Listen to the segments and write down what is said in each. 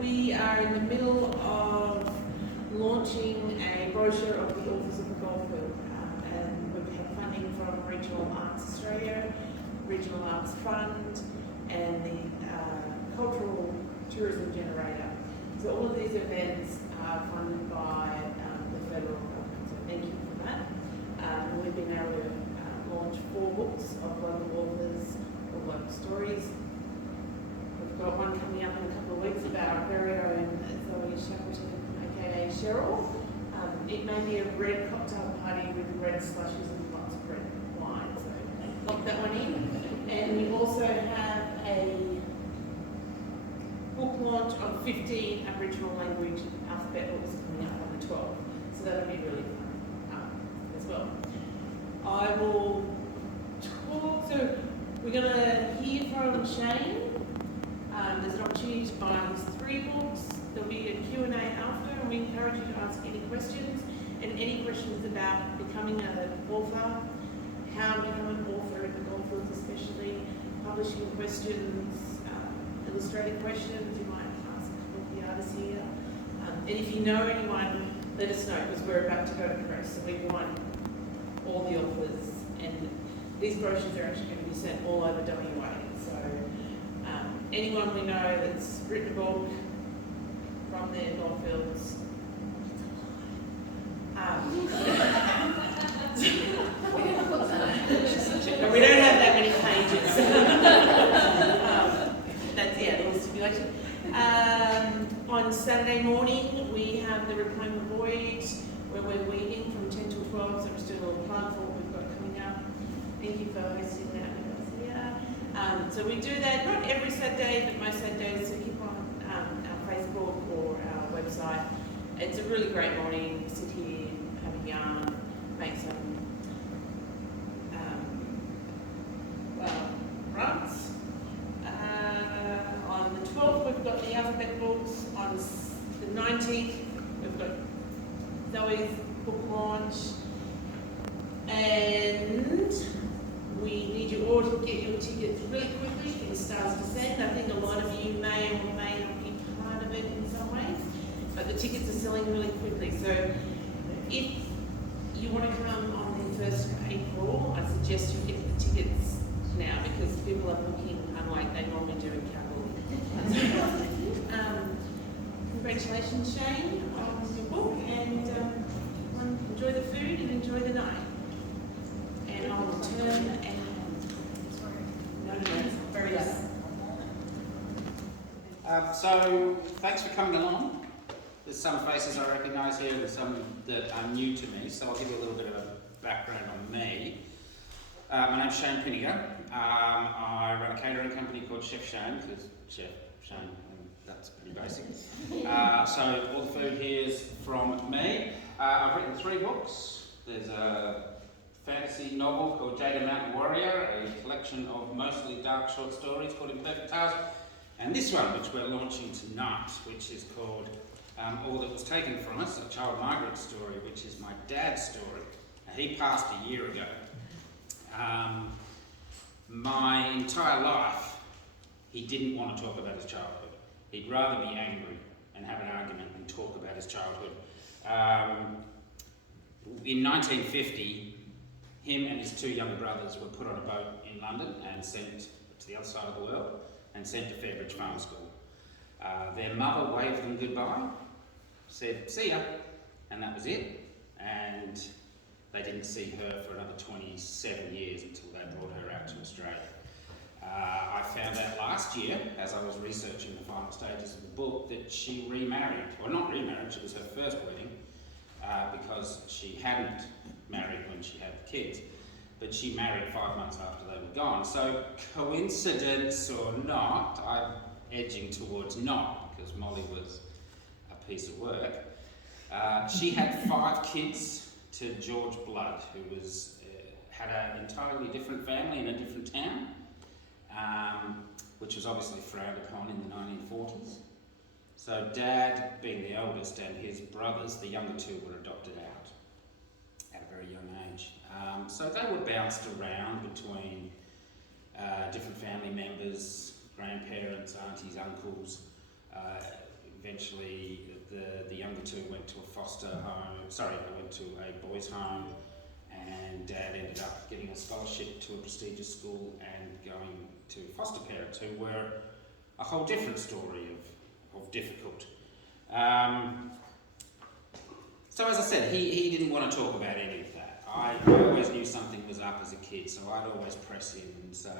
We are in the middle of launching a brochure of the authors of the Goldfield, and we've had funding from Regional Arts Australia, Regional Arts Fund, and the Cultural Tourism Generator. So all of these events are funded by the federal government, so thank you for that. We've been able to launch 4 books of local authors or local stories. We've got one coming up in a couple of weeks about our very own Zoe Shackleton, aka Cheryl. It may be a red cocktail party with red slushes and lots of red wine, so lock that one in. And we also have a book launch of 15 Aboriginal language alphabet books coming up on the 12th, so that'll be really fun as well. I will talk, so we're going to hear from Shane. There's an opportunity to buy his 3 books. There'll be a Q&A after, and we encourage you to ask any questions, and any questions about becoming an author, how to become an author in the Goldfields especially, publishing questions, illustrated questions you might ask of the artists here. And if you know anyone, let us know, because we're about to go to press, so we want all the authors, and these brochures are actually going to be sent all over WA. So anyone we know that's written a book from their Goldfields, but we don't have that many pages. That's the little stipulation. On Saturday morning, we have the Reclaim the Void, where we're weaving from 10 till 12, so just do a little plug for what we've got coming up. Thank you for hosting that with us here. So we do that not every Saturday, but most Saturdays, so keep on our Facebook or our website. It's a really great morning. Sit here, have a yarn, make some runs. On the 12th, we've got the alphabet books. On the 19th, we've got Zoe's book launch. And we need you all to get your tickets really quickly for the Stars Descent. I think a lot of you may or may not be part of it in some way, but the tickets are selling really quickly. So if you want to come on the 1st of April, I suggest you get the tickets now, because people are booking unlike they normally do in Kalgoorlie. Congratulations, Shane, on your book, and enjoy the food and enjoy the night. And I'll turn and very nice. So thanks for coming along. There's some faces I recognise here, there's some that are new to me, so I'll give you a little bit of a background on me. My name's Shane Pinnegar. I run a catering company called Chef Shane, because Chef Shane, that's pretty basic. So all the food here is from me. I've written 3 books. There's a fantasy novel called Jada Mountain Warrior, a collection of mostly dark short stories called Imperfect Tales, and this one, which we're launching tonight, which is called All That Was Taken From Us, a Child Migrant's Story, which is my dad's story. He passed a year ago. My entire life, he didn't want to talk about his childhood. He'd rather be angry and have an argument than talk about his childhood. In 1950, him and his 2 younger brothers were put on a boat in London and sent to the other side of the world and sent to Fairbridge Farm School. Their mother waved them goodbye, said, "See ya," and that was it. And they didn't see her for another 27 years until they brought her out to Australia. I found out last year, as I was researching the final stages of the book, that she remarried, or not remarried, it was her first wedding, because she hadn't married when she had the kids, but she married 5 months after they were gone. So coincidence or not, I'm edging towards not, because Molly was a piece of work. She had 5 kids to George Blood, who was had an entirely different family in a different town, which was obviously frowned upon in the 1940s. So Dad, being the eldest, and his brothers, the younger 2, were adopted out at a very young age. So they were bounced around between different family members, grandparents, aunties, uncles, eventually the younger two went to a foster home, they went to a boys' home, and Dad ended up getting a scholarship to a prestigious school and going to foster parents who were a whole different story of difficult. So as I said, he didn't want to talk about any of that. I always knew something was up as a kid, so I'd always press him and say,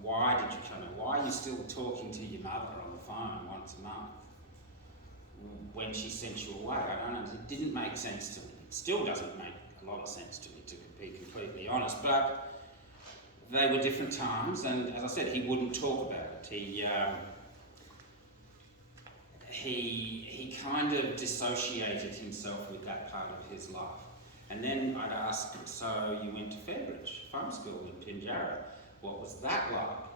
why did you come in? Why are you still talking to your mother on the phone once a month when she sent you away? I don't know, it didn't make sense to me. It still doesn't make a lot of sense to me, to be completely honest, but they were different times, and as I said, he wouldn't talk about it. He kind of dissociated himself with that part of his life. And then I'd ask him, so you went to Fairbridge Farm School in Pinjarra, what was that like?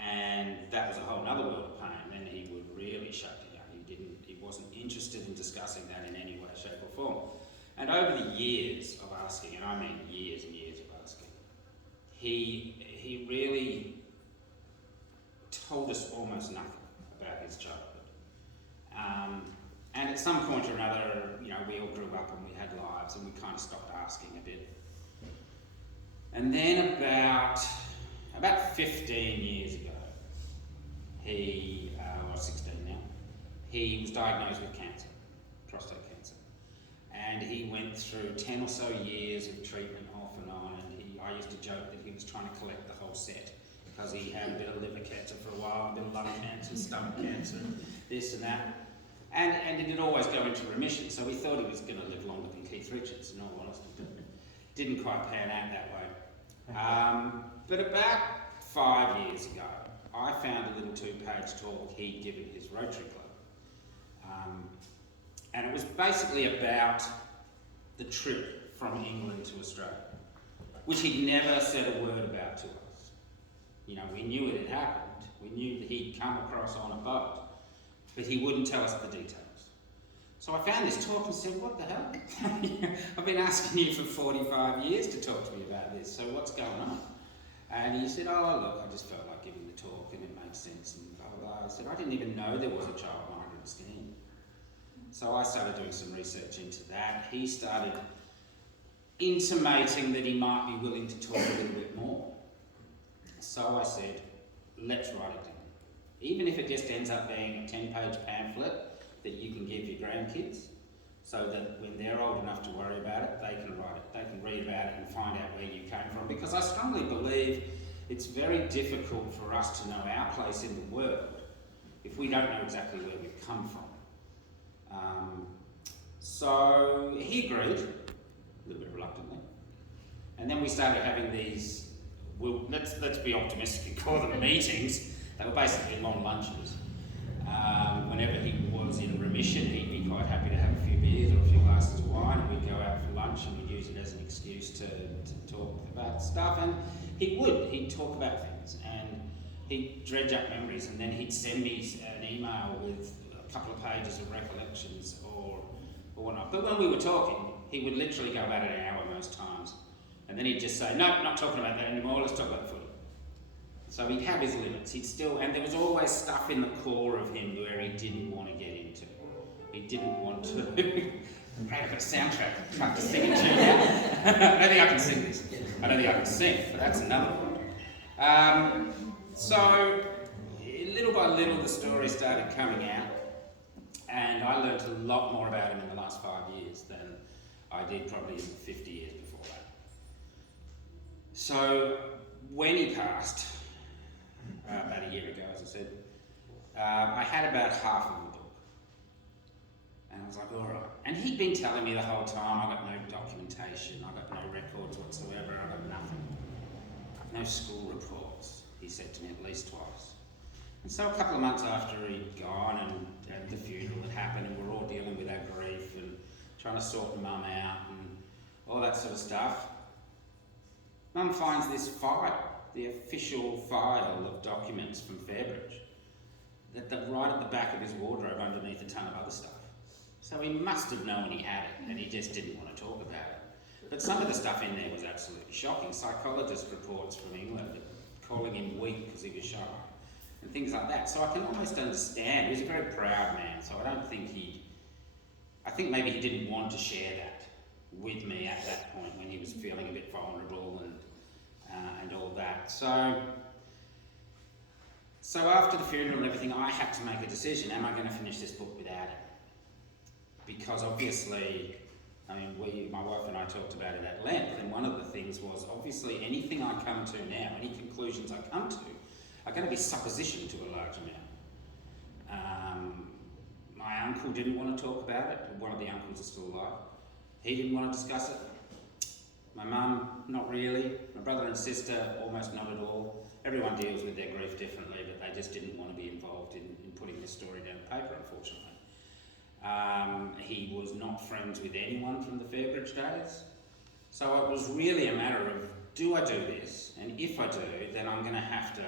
And that was a whole other world of pain. Then he would really shut down. He wasn't interested in discussing that in any way, shape or form. And over the years of asking, and I mean years and years of asking, he really told us almost nothing about his childhood. And at some point or another, we all grew up and we had lives and we kind of stopped asking a bit. And then about 15 years ago, or 16 now, he was diagnosed with cancer, prostate cancer. And he went through 10 or so years of treatment off and on, and I used to joke that he was trying to collect the whole set, because he had a bit of liver cancer for a while, a bit of lung cancer, stomach cancer, this and that. And he did always go into remission, so we thought he was going to live longer than Keith Richards, in all honesty, but didn't quite pan out that way. But about 5 years ago, I found a little 2-page talk he'd given his Rotary Club. And it was basically about the trip from England to Australia, which he'd never said a word about to us. We knew it had happened, we knew that he'd come across on a boat, but he wouldn't tell us the details. So I found this talk and said, what the hell? I've been asking you for 45 years to talk to me about this, so what's going on? And he said, oh look, I just felt like giving the talk and it made sense and blah, blah, blah. I said, I didn't even know there was a child migrant scheme. So I started doing some research into that. He started intimating that he might be willing to talk a little bit more. So I said, let's write it down. Even if it just ends up being a 10-page pamphlet that you can give your grandkids, so that when they're old enough to worry about it, they can write it, they can read about it and find out where you came from. Because I strongly believe it's very difficult for us to know our place in the world if we don't know exactly where we've come from. So he agreed, a little bit reluctantly, and then we started having these, let's be optimistic and call them meetings. They were basically long lunches. Whenever he was in remission, he'd be quite happy to have a few beers or a few glasses of wine, and we'd go out for lunch and we'd use it as an excuse to talk about stuff. And he'd talk about things, and he'd dredge up memories, and then he'd send me an email with a couple of pages of recollections or whatnot. But when we were talking, he would literally go about an hour most times, and then he'd just say, no, not talking about that anymore, let's talk about footy. So he'd have his limits. And there was always stuff in the core of him where he didn't want to get into. He didn't want to. Great, I've got a soundtrack. Cut the singing tune out. I don't think I can sing this. I don't think I can sing, but that's another one. So little by little, the story started coming out, and I learned a lot more about him in the last 5 years than I did probably in the 50 years before that. So when he passed, about a year ago, as I said, I had about half of the book. And I was like, all right. And he'd been telling me the whole time, I got no documentation, I got no records whatsoever, I got nothing. No school reports, he said to me at least twice. And so a couple of months after he'd gone and the funeral had happened, and we're all dealing with our grief and trying to sort Mum out and all that sort of stuff, Mum finds this file, the official file of documents from Fairbridge, right at the back of his wardrobe underneath a ton of other stuff. So he must have known he had it, and he just didn't want to talk about it. But some of the stuff in there was absolutely shocking. Psychologist reports from England calling him weak because he was shy. and things like that. So I can almost understand. He was a very proud man, so I don't think I think maybe he didn't want to share that with me at that point when he was feeling a bit vulnerable and all that. So after the funeral and everything, I had to make a decision. Am I going to finish this book without him? Because obviously, I mean, my wife and I talked about it at length, and one of the things was, obviously, anything I come to now, any conclusions I come to, are going to be supposition to a large amount. My uncle didn't want to talk about it. One of the uncles is still alive. He didn't want to discuss it. My mum, not really. My brother and sister, almost not at all. Everyone deals with their grief differently, but they just didn't want to be involved in putting this story down on paper, unfortunately. He was not friends with anyone from the Fairbridge days. So it was really a matter of, do I do this? And if I do, then I'm going to have to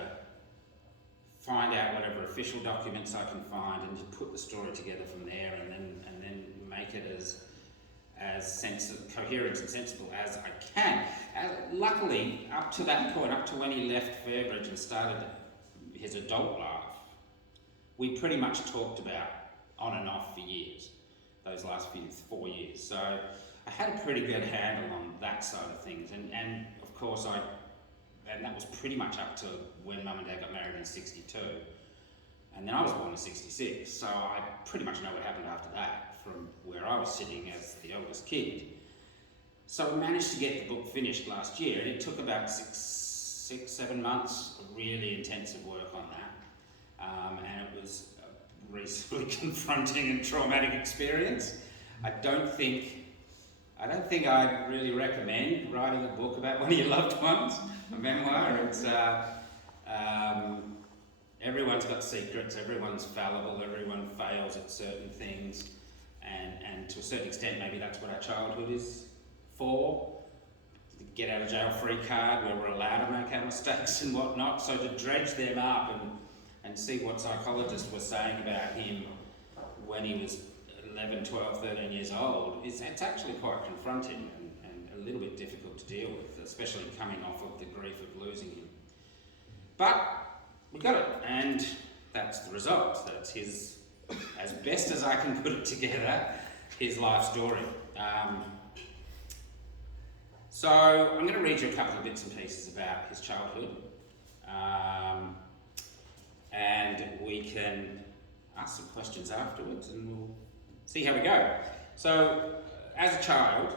find out whatever official documents I can find and just put the story together from there, and then make it as coherent and sensible as I can. Luckily, up to that point, up to when he left Fairbridge and started his adult life, we pretty much talked about on and off for years, those last 4 years. So I had a pretty good handle on that side of things, and of course and that was pretty much up to when Mum and Dad got married in '62, and then I was born in '66, so I pretty much know what happened after that from where I was sitting as the eldest kid. So I managed to get the book finished last year, and it took about 7 months of really intensive work on that, and it was a reasonably confronting and traumatic experience. I don't think I'd really recommend writing a book about one of your loved ones, a memoir. It's everyone's got secrets, everyone's fallible, everyone fails at certain things, and to a certain extent maybe that's what our childhood is for. The get out of jail free card where we're allowed to make our mistakes and whatnot. So to dredge them up and see what psychologists were saying about him when he was 11, 12, 13 years old, it's actually quite confronting and a little bit difficult to deal with, especially coming off of the grief of losing him. But we got it, and that's the result. That's his, as best as I can put it together, his life story. So I'm going to read you a couple of bits and pieces about his childhood, and we can ask some questions afterwards, and we'll see how we go. So, as a child,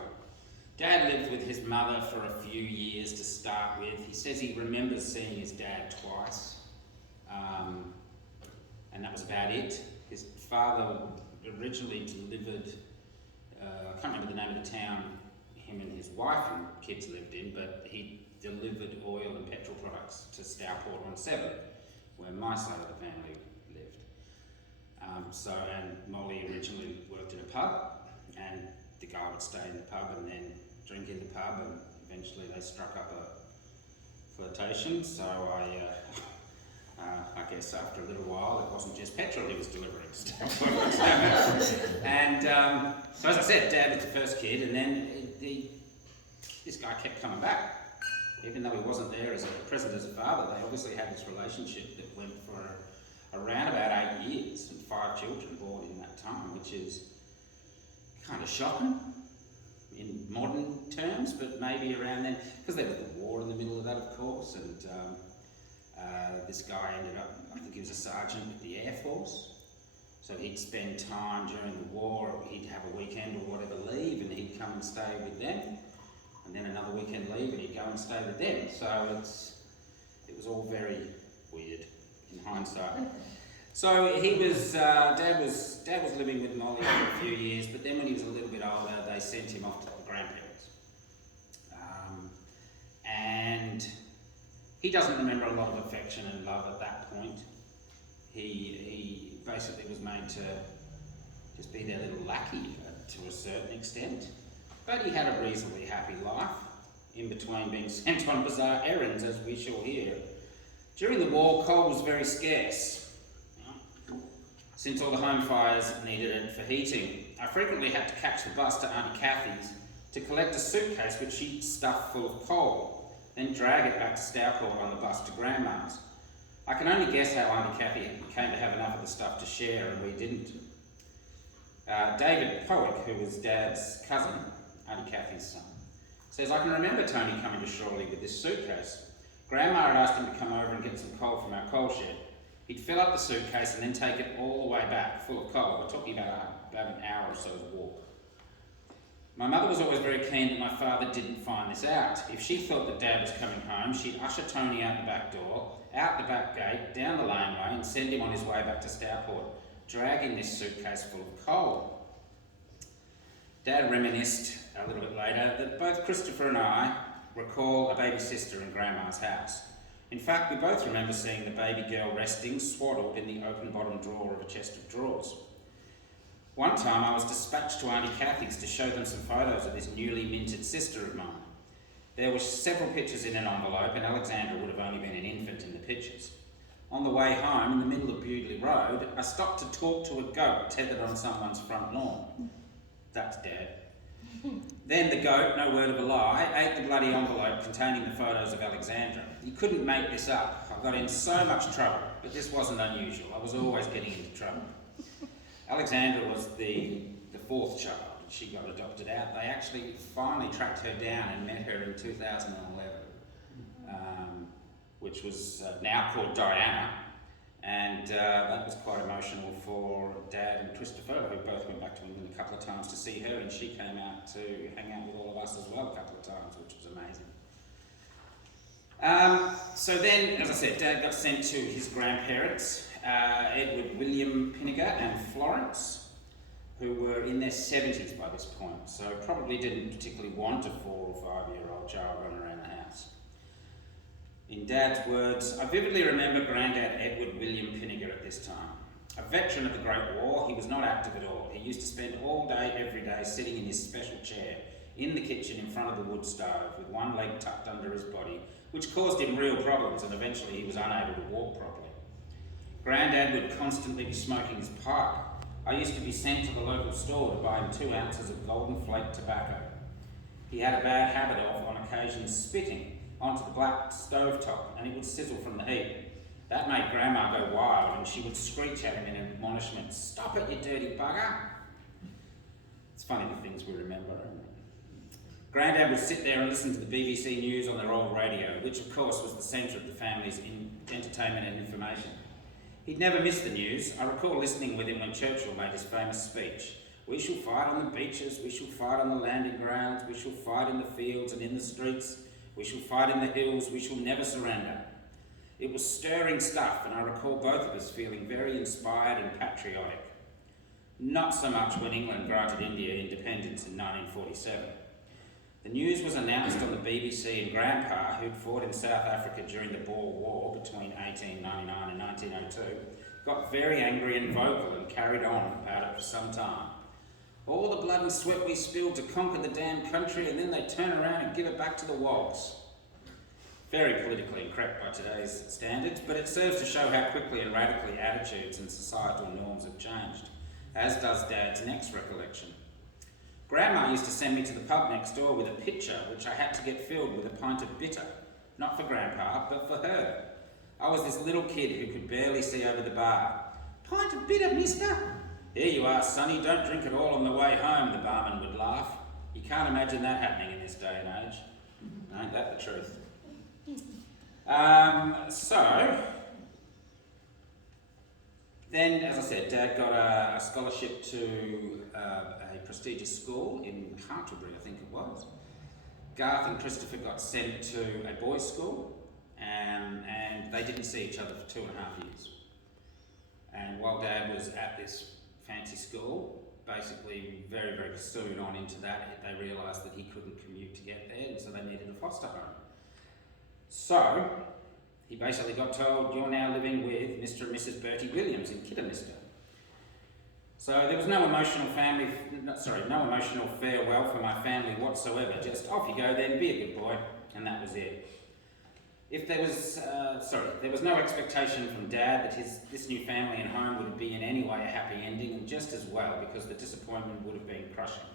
Dad lived with his mother for a few years to start with. He says he remembers seeing his dad twice, and that was about it. His father originally delivered, I can't remember the name of the town him and his wife and kids lived in, but he delivered oil and petrol products to Stourport on 7, where my side of the family lived. And Molly originally worked in a pub, and the guy would stay in the pub and then drink in the pub, and eventually they struck up a flirtation. So I guess after a little while, it wasn't just petrol he was delivering to Stourport. And so as I said, Dad was the first kid, and then this guy kept coming back. Even though he wasn't there as present as a father, they obviously had this relationship that went for around about 8 years, and 5 children born in that time, which is kind of shocking in modern terms, but maybe around then, because there was the war in the middle of that, of course, and this guy ended up, I think he was a sergeant with the Air Force, so he'd spend time during the war, he'd have a weekend or whatever leave, and he'd come and stay with them, and then another weekend leave, and he'd go and stay with them. So it was all very weird in hindsight. So he was, Dad was living with Molly for a few years, but then when he was a little bit older, they sent him off to the grandparents. And he doesn't remember a lot of affection and love at that point. He basically was made to just be their little lackey to a certain extent. But he had a reasonably happy life, in between being sent on bizarre errands, as we shall hear. During the war, coal was very scarce, since all the home fires needed it for heating. I frequently had to catch the bus to Auntie Kathy's to collect a suitcase which she'd stuffed full of coal, then drag it back to Stourport on the bus to Grandma's. I can only guess how Auntie Kathy came to have enough of the stuff to share and we didn't. David Powick, who was Dad's cousin, Auntie Kathy's son, says, I can remember Tony coming to Shorley with this suitcase. Grandma had asked him to come over and get some coal from our coal shed. He'd fill up the suitcase and then take it all the way back, full of coal. We're talking about an hour or so's walk. My mother was always very keen that my father didn't find this out. If she thought that Dad was coming home, she'd usher Tony out the back door, out the back gate, down the laneway and send him on his way back to Stourport, dragging this suitcase full of coal. Dad reminisced a little bit later that both Christopher and I recall a baby sister in Grandma's house. In fact, we both remember seeing the baby girl resting, swaddled in the open bottom drawer of a chest of drawers. One time I was dispatched to Auntie Kathy's to show them some photos of this newly minted sister of mine. There were several pictures in an envelope and Alexandra would have only been an infant in the pictures. On the way home, in the middle of Bewdley Road, I stopped to talk to a goat tethered on someone's front lawn. That's Dad. Then the goat, no word of a lie, ate the bloody envelope containing the photos of Alexandra. You couldn't make this up. I got in so much trouble, but this wasn't unusual. I was always getting into trouble. Alexandra was the fourth child. She got adopted out. They actually finally tracked her down and met her in 2011, which was now called Diana. And that was quite emotional for Dad and Christopher, who both went back to England a couple of times to see her, and she came out to hang out with all of us as well a couple of times, which was amazing. So then, as I said, Dad got sent to his grandparents, Edward William Pinnegar and Florence, who were in their 70s by this point, so probably didn't particularly want a 4 or 5-year-old child running around the house. In Dad's words, I vividly remember Grandad Edward William Pinnegar at this time. A veteran of the Great War, he was not active at all. He used to spend all day, every day, sitting in his special chair in the kitchen in front of the wood stove with one leg tucked under his body, which caused him real problems and eventually he was unable to walk properly. Grandad would constantly be smoking his pipe. I used to be sent to the local store to buy him 2 ounces of golden flake tobacco. He had a bad habit of, on occasion, spitting onto the black stovetop and it would sizzle from the heat. That made Grandma go wild and she would screech at him in admonishment, "Stop it, you dirty bugger!" It's funny the things we remember, isn't it? Grandad would sit there and listen to the BBC News on their old radio, which of course was the centre of the family's entertainment and information. He'd never miss the news. I recall listening with him when Churchill made his famous speech. "We shall fight on the beaches, we shall fight on the landing grounds, we shall fight in the fields and in the streets, we shall fight in the hills, we shall never surrender." It was stirring stuff, and I recall both of us feeling very inspired and patriotic. Not so much when England granted India independence in 1947. The news was announced on the BBC and Grandpa, who'd fought in South Africa during the Boer War between 1899 and 1902, got very angry and vocal and carried on about it for some time. "All the blood and sweat we spilled to conquer the damn country and then they turn around and give it back to the wogs." Very politically incorrect by today's standards, but it serves to show how quickly and radically attitudes and societal norms have changed, as does Dad's next recollection. Grandma used to send me to the pub next door with a pitcher which I had to get filled with a pint of bitter, not for Grandpa, but for her. I was this little kid who could barely see over the bar. "Pint of bitter, mister?" "Here you are, sonny, don't drink it all on the way home," the barman would laugh. You can't imagine that happening in this day and age. Ain't that the truth? Then, as I said, Dad got a scholarship to a prestigious school in Hartlebury, I think it was. Garth and Christopher got sent to a boys' school, and they didn't see each other for 2.5 years. And while Dad was at this fancy school, basically very, very soon on into that, they realised that he couldn't commute to get there, and so they needed a foster home. So, he basically got told, "You're now living with Mr. and Mrs. Bertie Williams in Kidderminster." So there was no emotional farewell for my family whatsoever. Just off you go then, be a good boy, and that was it. There was no expectation from Dad that this new family and home would be in any way a happy ending, and just as well, because the disappointment would have been crushing.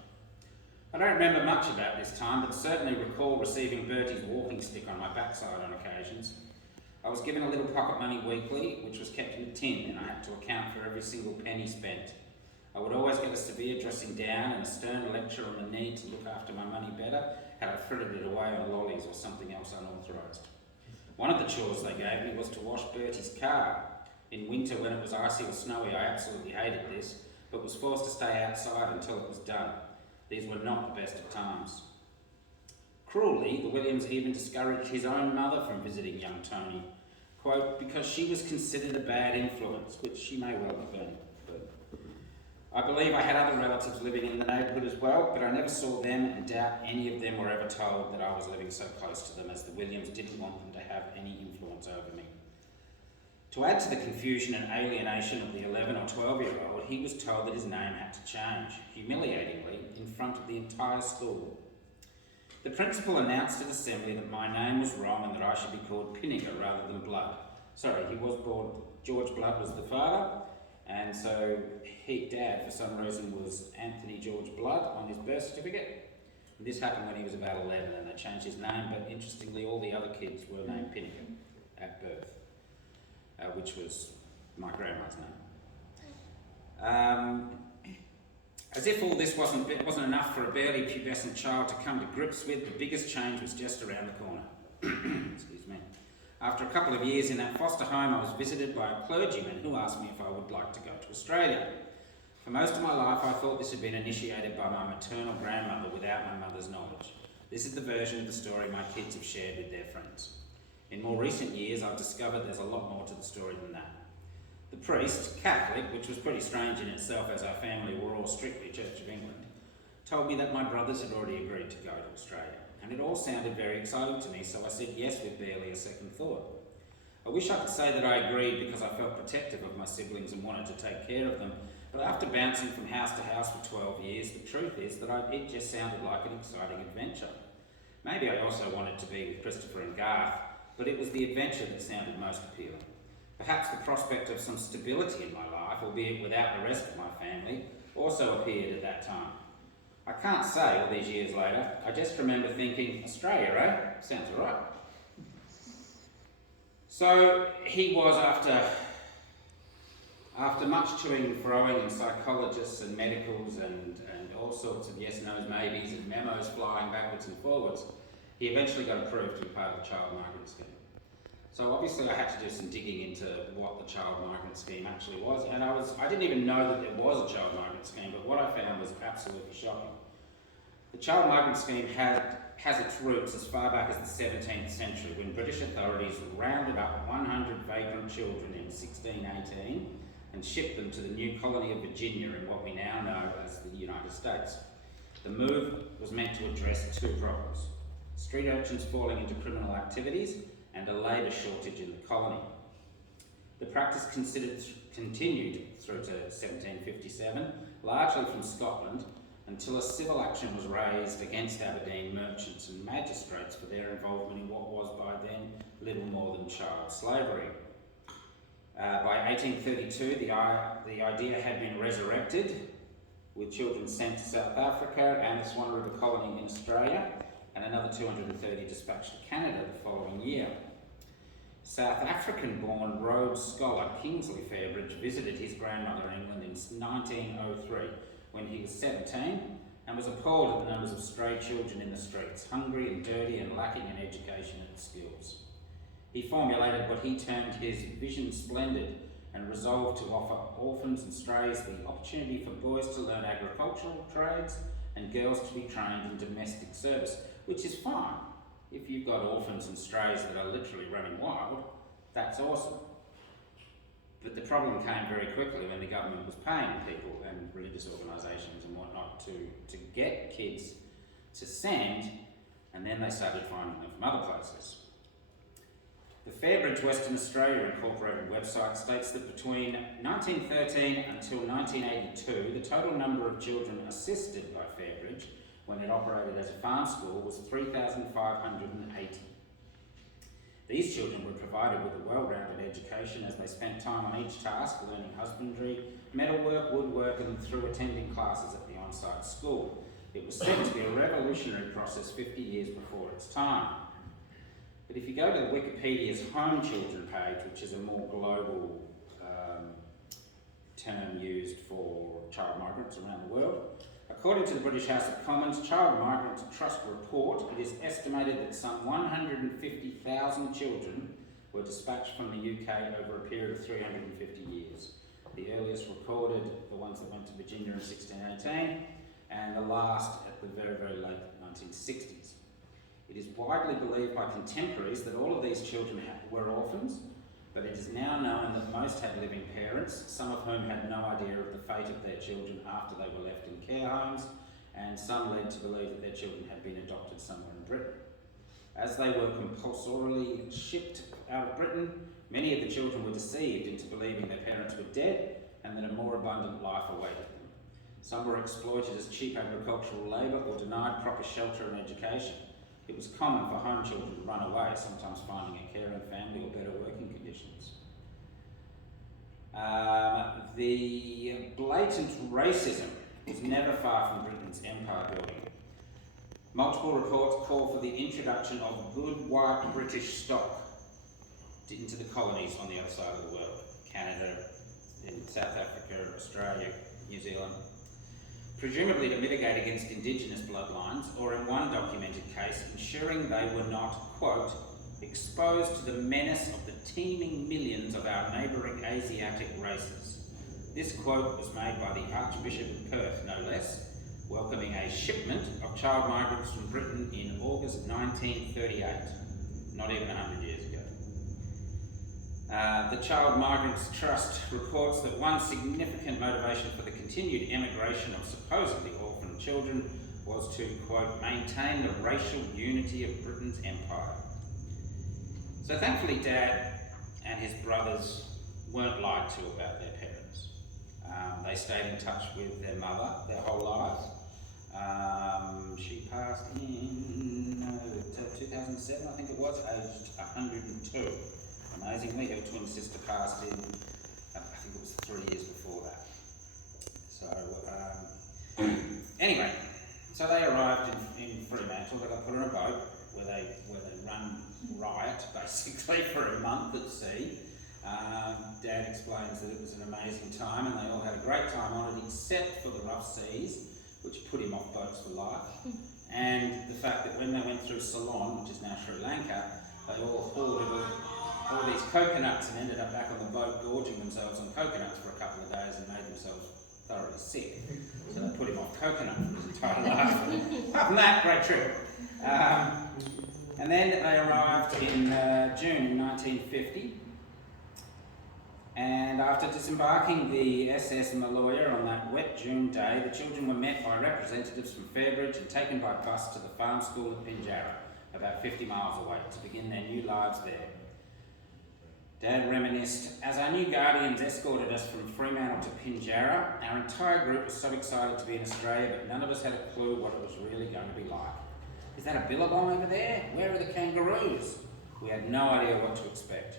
I don't remember much about this time, but certainly recall receiving Bertie's walking stick on my backside on occasions. I was given a little pocket money weekly, which was kept in a tin, and I had to account for every single penny spent. I would always get a severe dressing down and a stern lecture on the need to look after my money better had I frittered it away on lollies or something else unauthorised. One of the chores they gave me was to wash Bertie's car. In winter, when it was icy or snowy, I absolutely hated this, but was forced to stay outside until it was done. These were not the best of times. Cruelly, the Williams even discouraged his own mother from visiting young Tony, quote, because she was considered a bad influence, which she may well have been. But I believe I had other relatives living in the neighbourhood as well, but I never saw them and doubt any of them were ever told that I was living so close to them, as the Williams didn't want them to have any influence over me. To add to the confusion and alienation of the 11 or 12-year-old, he was told that his name had to change, humiliatingly, in front of the entire school. The principal announced at assembly that my name was wrong and that I should be called Pinnegar rather than Blood. Sorry, he was born, George Blood was the father, and so Dad, for some reason, was Anthony George Blood on his birth certificate. And this happened when he was about 11, and they changed his name, but interestingly, all the other kids were named Pinnegar at birth. Which was my grandma's name. As if all this wasn't enough for a barely pubescent child to come to grips with, the biggest change was just around the corner. Excuse me. After a couple of years in that foster home, I was visited by a clergyman who asked me if I would like to go to Australia. For most of my life, I thought this had been initiated by my maternal grandmother without my mother's knowledge. This is the version of the story my kids have shared with their friends. In more recent years, I've discovered there's a lot more to the story than that. The priest, Catholic, which was pretty strange in itself as our family were all strictly Church of England, told me that my brothers had already agreed to go to Australia. And it all sounded very exciting to me, so I said yes with barely a second thought. I wish I could say that I agreed because I felt protective of my siblings and wanted to take care of them, but after bouncing from house to house for 12 years, the truth is that it just sounded like an exciting adventure. Maybe I also wanted to be with Christopher and Garth, but it was the adventure that sounded most appealing. Perhaps the prospect of some stability in my life, albeit without the rest of my family, also appeared at that time. I can't say all these years later, I just remember thinking, Australia, eh? Sounds all right. So he was, after much toing and froing and psychologists and medicals and all sorts of yes, no's, maybes and memos flying backwards and forwards, he eventually got approved to be part of the Child Migrant Scheme. So obviously I had to do some digging into what the Child Migrant Scheme actually was, and I didn't even know that there was a Child Migrant Scheme, but what I found was absolutely shocking. The Child Migrant Scheme has its roots as far back as the 17th century, when British authorities rounded up 100 vagrant children in 1618 and shipped them to the new colony of Virginia in what we now know as the United States. The move was meant to address two problems: street urchins falling into criminal activities and a labour shortage in the colony. The practice continued through to 1757, largely from Scotland, until a civil action was raised against Aberdeen merchants and magistrates for their involvement in what was by then little more than child slavery. By 1832, the idea had been resurrected, with children sent to South Africa and the Swan River colony in Australia, and another 230 dispatched to Canada the following year. South African-born Rhodes scholar Kingsley Fairbridge visited his grandmother in England in 1903 when he was 17 and was appalled at the numbers of stray children in the streets, hungry and dirty and lacking in education and skills. He formulated what he termed his vision splendid and resolved to offer orphans and strays the opportunity for boys to learn agricultural trades and girls to be trained in domestic service, which is fine. If you've got orphans and strays that are literally running wild, that's awesome. But the problem came very quickly when the government was paying people and religious organisations and whatnot to get kids to send, and then they started finding them from other places. The Fairbridge Western Australia Incorporated website states that between 1913 until 1982, the total number of children assisted by Fairbridge when it operated as a farm school was 3,580. These children were provided with a well-rounded education as they spent time on each task, learning husbandry, metalwork, woodwork, and through attending classes at the on-site school. It was said to be a revolutionary process 50 years before its time. But if you go to Wikipedia's Home Children page, which is a more global term used for child migrants around the world, according to the British House of Commons Child Migrants Trust report, it is estimated that some 150,000 children were dispatched from the UK over a period of 350 years. The earliest recorded, the ones that went to Virginia in 1618, and the last at the very, very late 1960s. It is widely believed by contemporaries that all of these children were orphans, but it is now known that most had living parents, some of whom had no idea of the fate of their children after they were left in care homes, and some led to believe that their children had been adopted somewhere in Britain. As they were compulsorily shipped out of Britain, many of the children were deceived into believing their parents were dead and that a more abundant life awaited them. Some were exploited as cheap agricultural labour or denied proper shelter and education. It was common for home children to run away, sometimes finding a caring family or better working conditions. The blatant racism was never far from Britain's empire building. Multiple reports call for the introduction of good white British stock into the colonies on the other side of the world, Canada, in South Africa, Australia, New Zealand, presumably to mitigate against indigenous bloodlines, or in one documented case, ensuring they were not, quote, exposed to the menace of the teeming millions of our neighbouring Asiatic races. This quote was made by the Archbishop of Perth, no less, welcoming a shipment of child migrants from Britain in August 1938, not even 100 years ago. The Child Migrants Trust reports that one significant motivation for the continued emigration of supposedly orphaned children was to, quote, maintain the racial unity of Britain's empire. So thankfully Dad and his brothers weren't lied to about their parents. They stayed in touch with their mother their whole lives. She passed in 2007, I think it was, aged 102. Amazingly, her twin sister passed in, I think it was 3 years before that. So, anyway, so they arrived in Fremantle. They got put on a boat where they run riot, basically, for a month at sea. Dad explains that it was an amazing time and they all had a great time on it, except for the rough seas, which put him off boats for life, and the fact that when they went through Ceylon, which is now Sri Lanka, they all hoarded all these coconuts and ended up back on the boat gorging themselves on coconuts for a couple of days and made themselves thoroughly sick. So they put him off coconut for his entire life. Apart from that, great trip. And then they arrived in June in 1950. And after disembarking the SS Malloya on that wet June day, the children were met by representatives from Fairbridge and taken by bus to the farm school at Pinjarra, about 50 miles away, to begin their new lives there. Dad reminisced, as our new guardians escorted us from Fremantle to Pinjarra, our entire group was so excited to be in Australia, but none of us had a clue what it was really going to be like. Is that a billabong over there? Where are the kangaroos? We had no idea what to expect.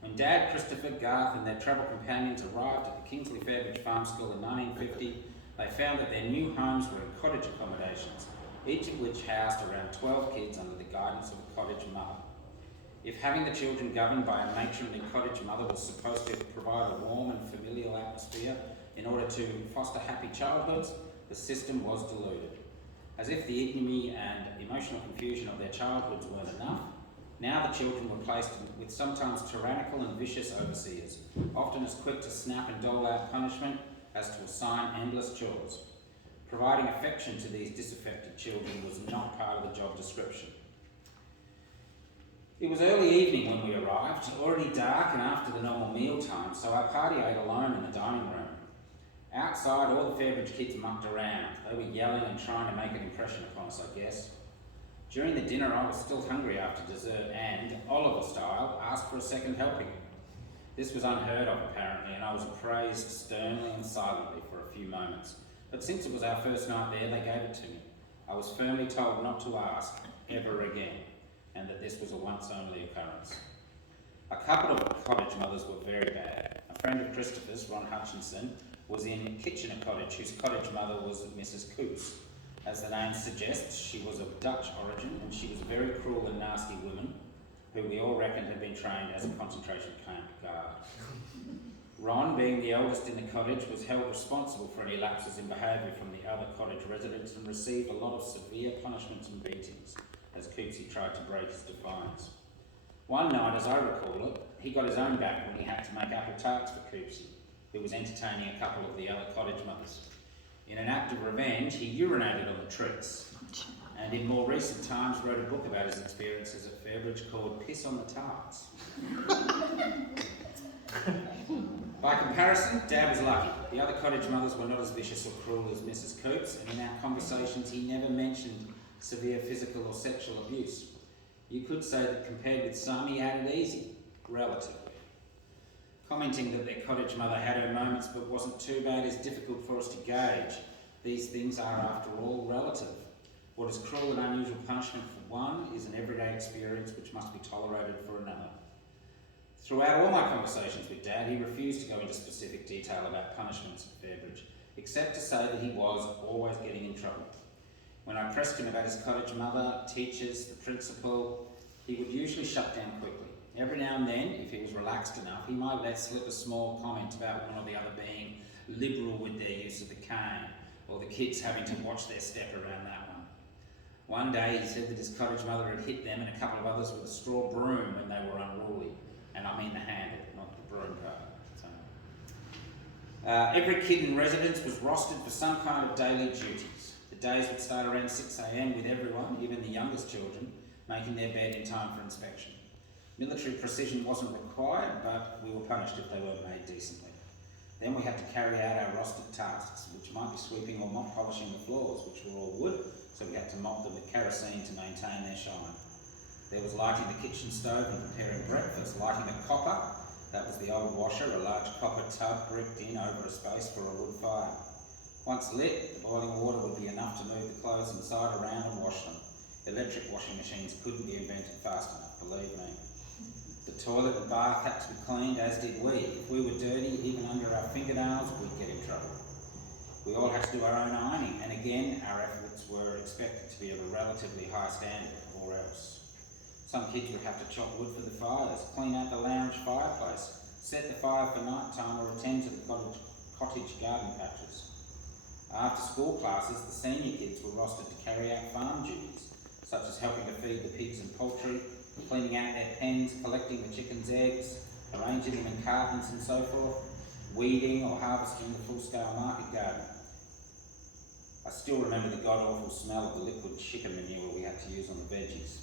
When Dad, Christopher, Garth and their travel companions arrived at the Kingsley Fairbridge Farm School in 1950, they found that their new homes were in cottage accommodations, each of which housed around 12 kids under the guidance of a cottage mother. If having the children governed by a matronly cottage mother was supposed to provide a warm and familial atmosphere in order to foster happy childhoods, the system was deluded. As if the ignominy and emotional confusion of their childhoods weren't enough, now the children were placed with sometimes tyrannical and vicious overseers, often as quick to snap and dole out punishment as to assign endless chores. Providing affection to these disaffected children was not part of the job description. It was early evening when we arrived, already dark and after the normal meal time, so our party ate alone in the dining room. Outside, all the Fairbridge kids mucked around. They were yelling and trying to make an impression upon us, I guess. During the dinner, I was still hungry after dessert and, Oliver style, asked for a second helping. This was unheard of, apparently, and I was appraised sternly and silently for a few moments. But since it was our first night there, they gave it to me. I was firmly told not to ask ever again, and that this was a once-only occurrence. A couple of cottage mothers were very bad. A friend of Christopher's, Ron Hutchinson, was in Kitchener Cottage, whose cottage mother was Mrs. Coots. As the name suggests, she was of Dutch origin, and she was a very cruel and nasty woman who we all reckoned had been trained as a concentration camp guard. Ron, being the eldest in the cottage, was held responsible for any lapses in behaviour from the other cottage residents and received a lot of severe punishments and beatings as Kingsley tried to break his defiance. One night, as I recall it, he got his own back when he had to make apple tarts for Kingsley, who was entertaining a couple of the other cottage mothers. In an act of revenge, he urinated on the treats, and in more recent times wrote a book about his experiences at Fairbridge called Piss on the Tarts. By comparison, Dad was lucky. The other cottage mothers were not as vicious or cruel as Mrs. Coops, and in our conversations he never mentioned severe physical or sexual abuse. You could say that compared with some, he had it easy, relatively. Commenting that their cottage mother had her moments but wasn't too bad is difficult for us to gauge. These things are, after all, relative. What is cruel and unusual punishment for one is an everyday experience which must be tolerated for another. Throughout all my conversations with Dad, he refused to go into specific detail about punishments at Fairbridge, except to say that he was always getting in trouble. When I pressed him about his cottage mother, teachers, the principal, he would usually shut down quickly. Every now and then, if he was relaxed enough, he might let slip a small comment about one or the other being liberal with their use of the cane, or the kids having to watch their step around that one. One day he said that his cottage mother had hit them and a couple of others with a straw broom when they were unruly. And I mean the handle, not the broom part. Every kid in residence was rostered for some kind of daily duties. The days would start around 6 a.m. with everyone, even the youngest children, making their bed in time for inspection. Military precision wasn't required, but we were punished if they weren't made decently. Then we had to carry out our rostered tasks, which might be sweeping or mop polishing the floors, which were all wood, so we had to mop them with kerosene to maintain their shine. There was lighting the kitchen stove and preparing breakfast, lighting the copper, that was the old washer, a large copper tub bricked in over a space for a wood fire. Once lit, the boiling water would be enough to move the clothes inside, around and wash them. Electric washing machines couldn't be invented fast enough, believe me. The toilet and bath had to be cleaned, as did we. If we were dirty, even under our fingernails, we'd get in trouble. We all had to do our own ironing, and again, our efforts were expected to be of a relatively high standard, or else. Some kids would have to chop wood for the fires, clean out the lounge fireplace, set the fire for night time, or attend to the cottage garden patches. After school classes, the senior kids were rostered to carry out farm duties, such as helping to feed the pigs and poultry, cleaning out their pens, collecting the chickens' eggs, arranging them in cartons and so forth, weeding or harvesting the full-scale market garden. I still remember the god-awful smell of the liquid chicken manure we had to use on the veggies.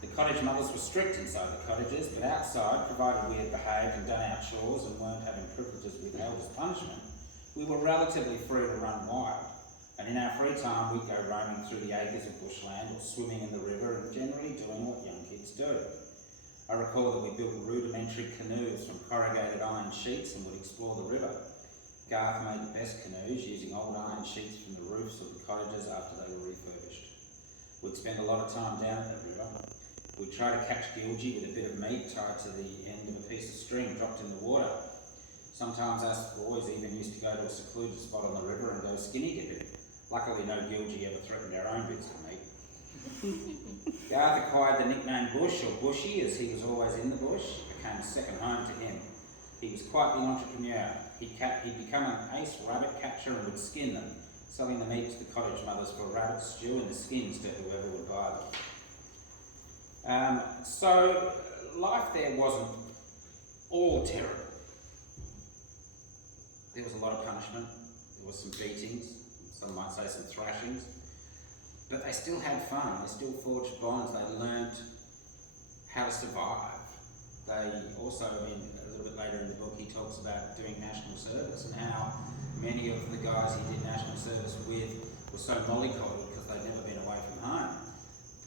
The cottage mothers were strict inside the cottages, but outside, provided we had behaved and done our chores and weren't having privileges withheld as punishment, we were relatively free to run wild. And in our free time, we'd go roaming through the acres of bushland or swimming in the river and generally doing what young kids do. I recall that we built rudimentary canoes from corrugated iron sheets and would explore the river. Garth made the best canoes using old iron sheets from the roofs of the cottages after they were refurbished. We'd spend a lot of time down at the river. We'd try to catch gilgee with a bit of meat tied to the end of a piece of string dropped in the water. Sometimes us boys even used to go to a secluded spot on the river and go skinny dipping. Luckily no gilgee ever threatened our own bits of meat. Garth acquired the nickname Bush, or Bushy, as he was always in the bush. It became second home to him. He was quite the entrepreneur. He'd become an ace rabbit catcher and would skin them, selling the meat to the cottage mothers for rabbit stew and the skins to whoever would buy them. So life there wasn't all terrible. There was a lot of punishment, there was some beatings, some might say some thrashings, but they still had fun, they still forged bonds, they learnt how to survive. They also, a little bit later in the book, he talks about doing national service and how many of the guys he did national service with were so mollycoddled because they'd never been away from home,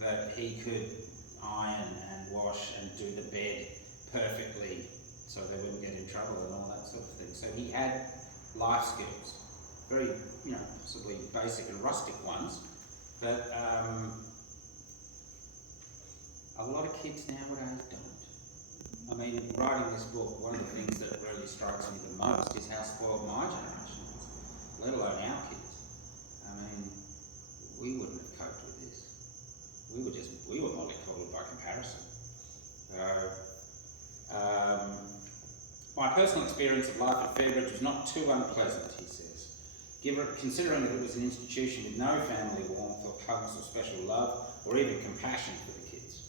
but he could iron and wash and do the bed perfectly so they wouldn't get in trouble and all that sort of thing. So he had life skills, very, possibly basic and rustic ones, but a lot of kids nowadays don't. Writing this book, one of the things that really strikes me the most is how spoiled my generation is, let alone our kids. experience of life at Fairbridge was not too unpleasant, he says, considering that it was an institution with no family warmth or hugs or special love or even compassion for the kids.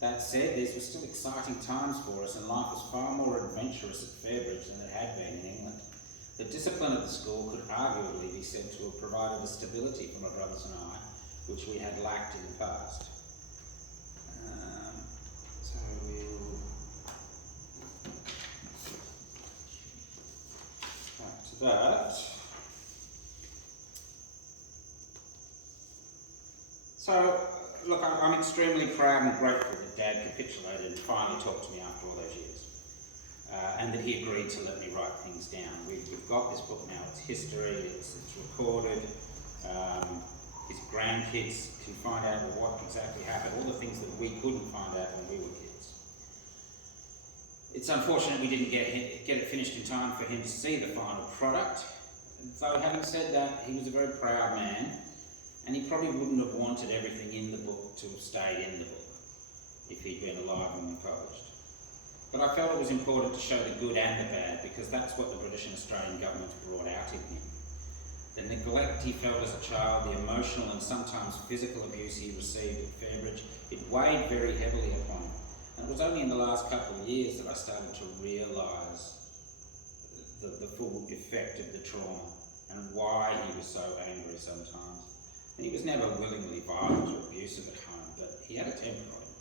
That said, these were still exciting times for us, and life was far more adventurous at Fairbridge than it had been in England. The discipline of the school could arguably be said to have provided a stability for my brothers and I, which we had lacked in the past. So we'll back to that. So, look, I'm extremely proud and grateful that Dad capitulated and finally talked to me after all those years. And that he agreed to let me write things down. We've got this book now, it's history, it's recorded. His grandkids can find out what exactly happened, all the things that we couldn't find out when we were kids. It's unfortunate we didn't get it finished in time for him to see the final product. Though having said that, he was a very proud man, and he probably wouldn't have wanted everything in the book to have stayed in the book if he'd been alive when we published. But I felt it was important to show the good and the bad, because that's what the British and Australian governments brought out in him. The neglect he felt as a child, the emotional and sometimes physical abuse he received at Fairbridge, it weighed very heavily upon him. And it was only in the last couple of years that I started to realise the full effect of the trauma and why he was so angry sometimes. And he was never willingly violent or abusive at home, but he had a temper on him.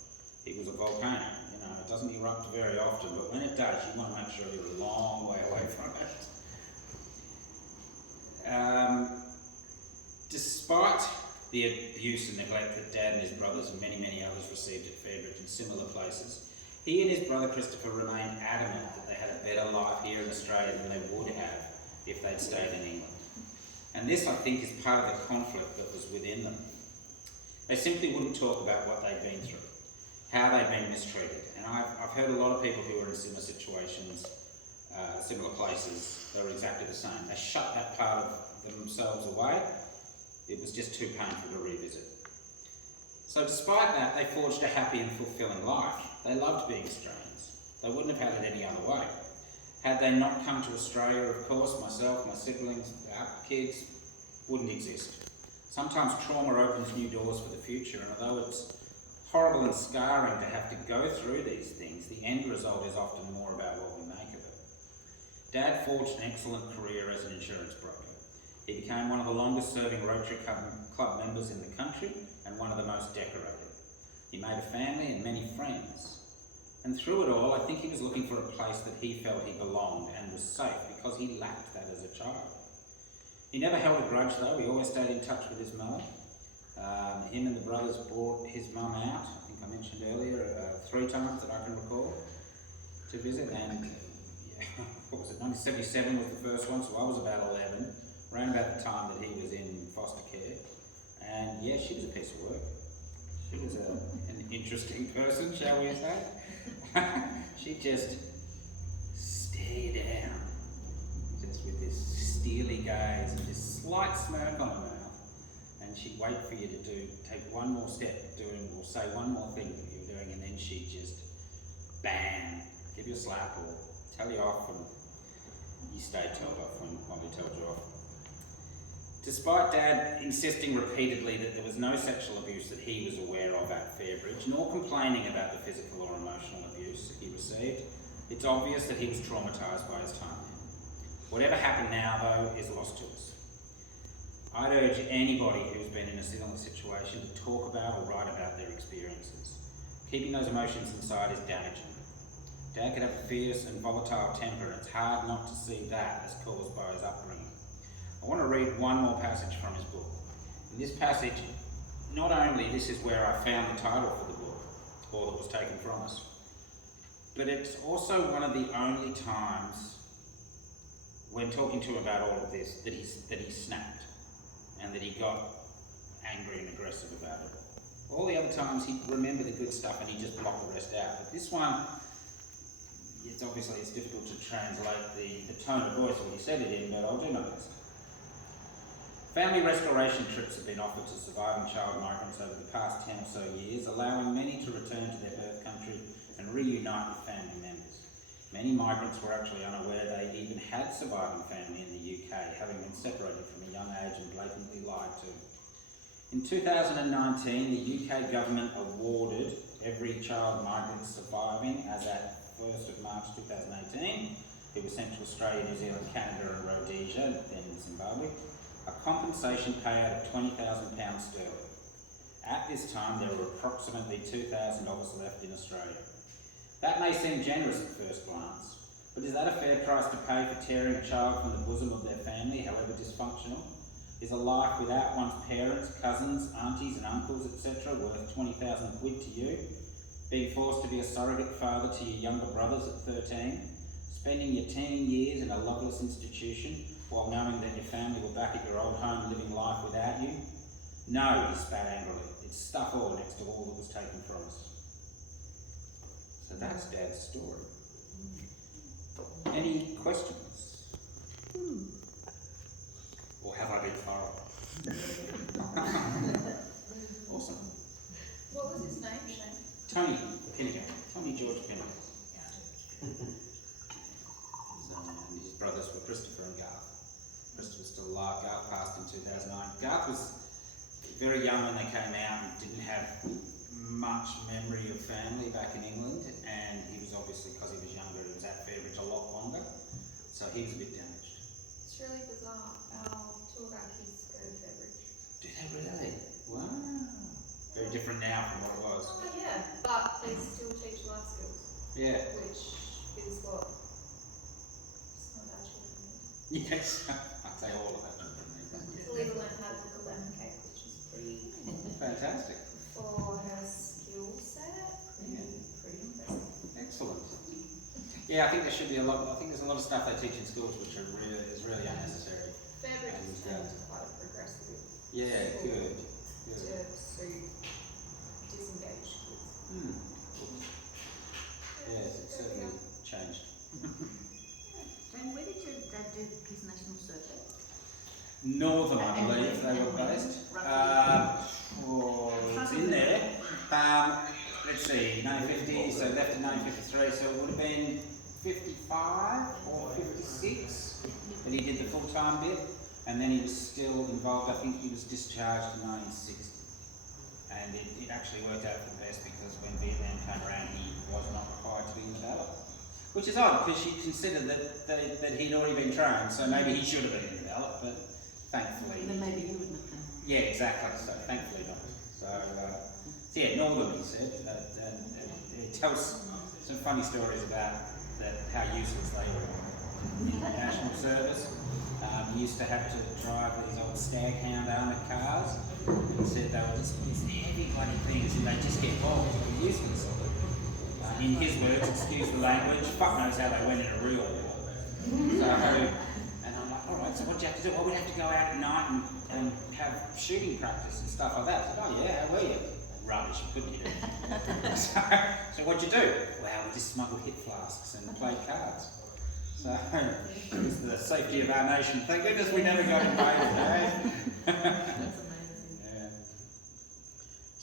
He was a volcano. It doesn't erupt very often, but when it does, you want to make sure you're a long way away from it. Despite the abuse and neglect that Dad and his brothers and many, many others received at Fairbridge and similar places, he and his brother Christopher remained adamant that they had a better life here in Australia than they would have if they'd stayed in England. And this, I think, is part of the conflict that was within them. They simply wouldn't talk about what they'd been through, how they'd been mistreated. And I've heard a lot of people who are in similar situations, similar places, that are exactly the same. They shut that part of themselves away. It was just too painful to revisit. So despite that, they forged a happy and fulfilling life. They loved being Australians. They wouldn't have had it any other way. Had they not come to Australia, of course, myself, my siblings, our kids wouldn't exist. Sometimes trauma opens new doors for the future, and although it's horrible and scarring to have to go through these things, the end result is often more about what we make of it. Dad forged an excellent career as an insurance broker. He became one of the longest serving Rotary Club members in the country and one of the most decorated. He made a family and many friends. And through it all, I think he was looking for a place that he felt he belonged and was safe, because he lacked that as a child. He never held a grudge though. He always stayed in touch with his mother. Him and the brothers brought his mum out, I think I mentioned earlier, 3 times that I can recall, to visit. And what was it, 1977 was the first one, so I was about 11, around about the time that he was in foster care. And yeah, she was a piece of work. She was an interesting person, shall we say. She just stared down, just with this steely gaze and this slight smirk on her mouth. And she'd wait for you to take one more step, or say one more thing that you were doing, and then she'd just, bam, give you a slap or tell you off, and you stayed told off when Mommy told you off. Despite Dad insisting repeatedly that there was no sexual abuse that he was aware of at Fairbridge, nor complaining about the physical or emotional abuse he received, it's obvious that he was traumatised by his time there. Whatever happened now, though, is lost to us. I'd urge anybody who's been in a similar situation to talk about or write about their experiences. Keeping those emotions inside is damaging. Dad could have a fierce and volatile temper, and it's hard not to see that as caused by his upbringing. I want to read one more passage from his book. In this passage, not only this is where I found the title for the book, or that was taken from us, but it's also one of the only times when talking to him about all of this that he snapped and that he got angry and aggressive about it. All the other times he'd remember the good stuff and he'd just block the rest out. But this one, it's difficult to translate the tone of voice when he said it in, but I'll do my best. Family restoration trips have been offered to surviving child migrants over the past 10 or so years, allowing many to return to their birth country and reunite with family members. Many migrants were actually unaware they even had surviving family in the UK, having been separated from a young age and blatantly lied to. In 2019, the UK government awarded every child migrant surviving, as at 1st of March 2018, who was sent to Australia, New Zealand, Canada and Rhodesia, then Zimbabwe, a compensation payout of £20,000 sterling. At this time, there were approximately 2,000 of us left in Australia. That may seem generous at first glance, but is that a fair price to pay for tearing a child from the bosom of their family, however dysfunctional? Is a life without one's parents, cousins, aunties and uncles, etc. worth 20,000 quid to you? Being forced to be a surrogate father to your younger brothers at 13? Spending your teen years in a loveless institution while knowing that your family were back at your old home living life without you? No, he spat angrily. It's stuff all next to all that was taken from us. So that's Dad's story. Any questions? Or have I been thorough? Awesome. What was his name, Shane? Tony Pinnegar. Tony George Pinnegar. And his brothers were Christopher and Garth. Christopher was still alive. Garth passed in 2009. Garth was very young when they came out and didn't have much memory of family back in England, and he was obviously, because he was younger, he was at Fairbridge a lot longer, so he was a bit damaged. It's really bizarre. Our two of our kids go to Fairbridge. Do they really? Wow. Very different now from what it was. Oh yeah, but they still teach life skills. Yeah. Which is what some of our children need. Yes. I'd say all of that. So Lisa learned how to cook a lemon cake, which is pretty Fantastic. for her skill set. Pretty impressive. Excellent. Yeah, I think there should be a lot. I think there's a lot of stuff they teach in schools which is really unnecessary. Fairbridge is quite a progressive Yeah, school good. to suit disengaged kids. Yes, it's certainly changed. Jane, where did your dad do his national survey? Northern, I believe, they were based. It's in there. Let's see, 1950, so left in 1953, so it would have been 55 or 56 that he did the full-time bit, and then he was still involved. I think he was discharged in 1960. And it actually worked out for the best, because when Vietnam came around, he was not required to be in the ballot. Which is odd, because you consider that he'd already been trained, so maybe he should have been in the ballot, but thankfully... Then maybe he wouldn't have done. Yeah, exactly, so thankfully not. So yeah, Northern, he said, and it tells some funny stories about how useless they were in the National Service. He used to have to drive these old Staghound armoured cars. He said they were just these heavy bloody things, and they just get bogged. They were useless. In his words, excuse the language, fuck knows how they went in a real war. So, and I'm like, alright, so what do you have to do? Well, we'd have to go out at night and have shooting practice and stuff like that. I said, oh yeah, how were you? Rubbish, couldn't you? So what'd you do? Well, we just smuggled hip flasks and played cards. So, it's the safety of our nation. Thank goodness we never got invaded, eh? That's amazing. Yeah.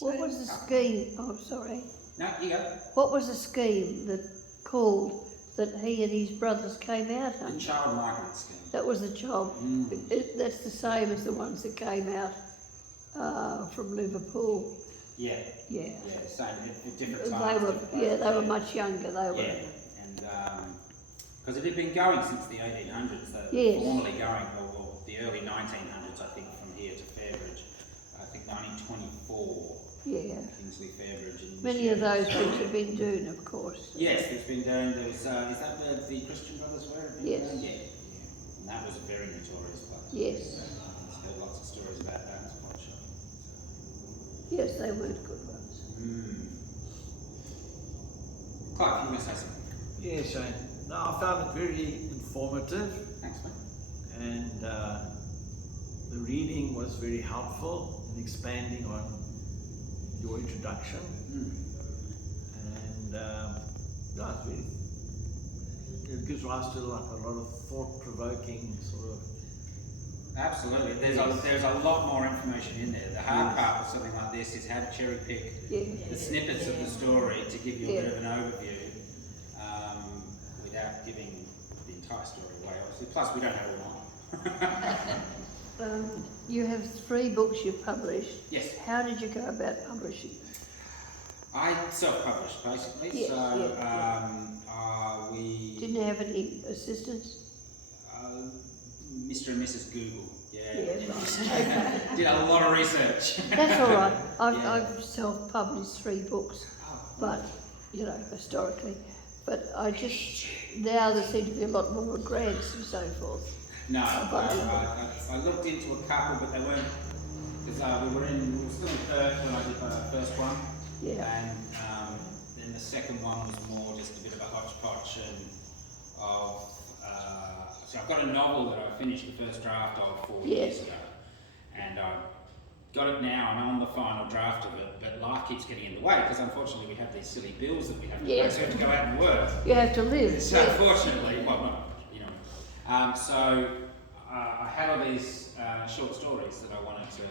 What was the scheme? Oh, sorry. No, you go. What was the scheme that called that he and his brothers came out The under? Child Migrant Scheme. That was the child. That's the same as the ones that came out from Liverpool. Yeah. Yeah. Yeah, same, at different They times. were, different yeah, places, they were much younger. They were. Yeah, and because it had been going since the 1800s, Yes. formally going, or the early 1900s, I think, from here to Fairbridge. I think 1924, Yeah. Kingsley, Fairbridge. And Many of those things have been doing, of course. Yes, there's been doing, there was, is that where the Christian Brothers were? Yes. Yeah. And that was a very notorious place. Yes. I've heard lots of stories about that, it's quite shocking. Yes, they weren't good ones. Clive, you want to say something? Yeah, Shane. No, I found it very informative, Thanks, mate. and the reading was very helpful in expanding on your introduction. And yeah, it's really, it gives rise to like a lot of thought-provoking sort of. Absolutely. There's a lot more information in there. The hard part with something like this is how to cherry pick the snippets of the story to give you a bit of an overview without giving the entire story away, obviously. Plus, we don't have all night. You have 3 books you've published. Yes. How did you go about publishing? I self-published, basically. Yes, We... Didn't have any assistance? Mr. and Mrs. Google. Yeah, right. Okay. Did a lot of research. That's all right. Yeah. I've self-published 3 books, but, you know, historically. But I just, now there seem to be a lot more grants and so forth. No, I looked into a couple, but they weren't, because we were still in Perth when I did my first one. Yeah. And then the second one was more just a bit of a hodgepodge of, so I've got a novel that I finished the first draft of 4 years ago. And I've got it now, I'm on the final draft of it, but life keeps getting in the way because unfortunately we have these silly bills that we have to pay, so we have to go out and work. You have to live. So unfortunately, well, not, you know. So I had all these short stories that I wanted to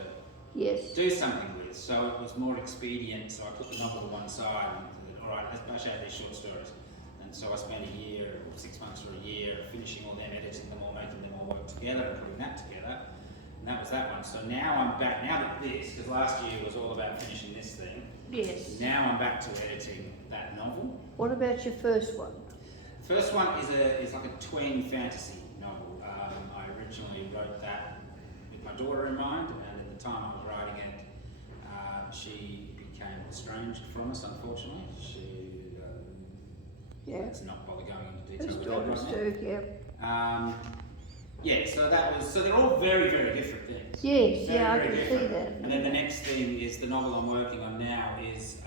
do something with, so it was more expedient, so I put the novel to one side and said, all right, let's bash out these short stories. And so I spent a year, 6 months or a year, finishing all them, editing them all, making them all work together and putting that together. And that was that one. So now I'm back, now that this, because last year was all about finishing this thing. Yes. Now I'm back to editing that novel. What about your first one? The first one is like a tween fantasy novel. I originally wrote that with my daughter in mind, and at the time I was writing it, she became estranged from us, unfortunately. Let's not bother going into detail with that right now. So they're all very, very different things. Yes, Very, I very can different. see that. And then the next thing is the novel I'm working on now is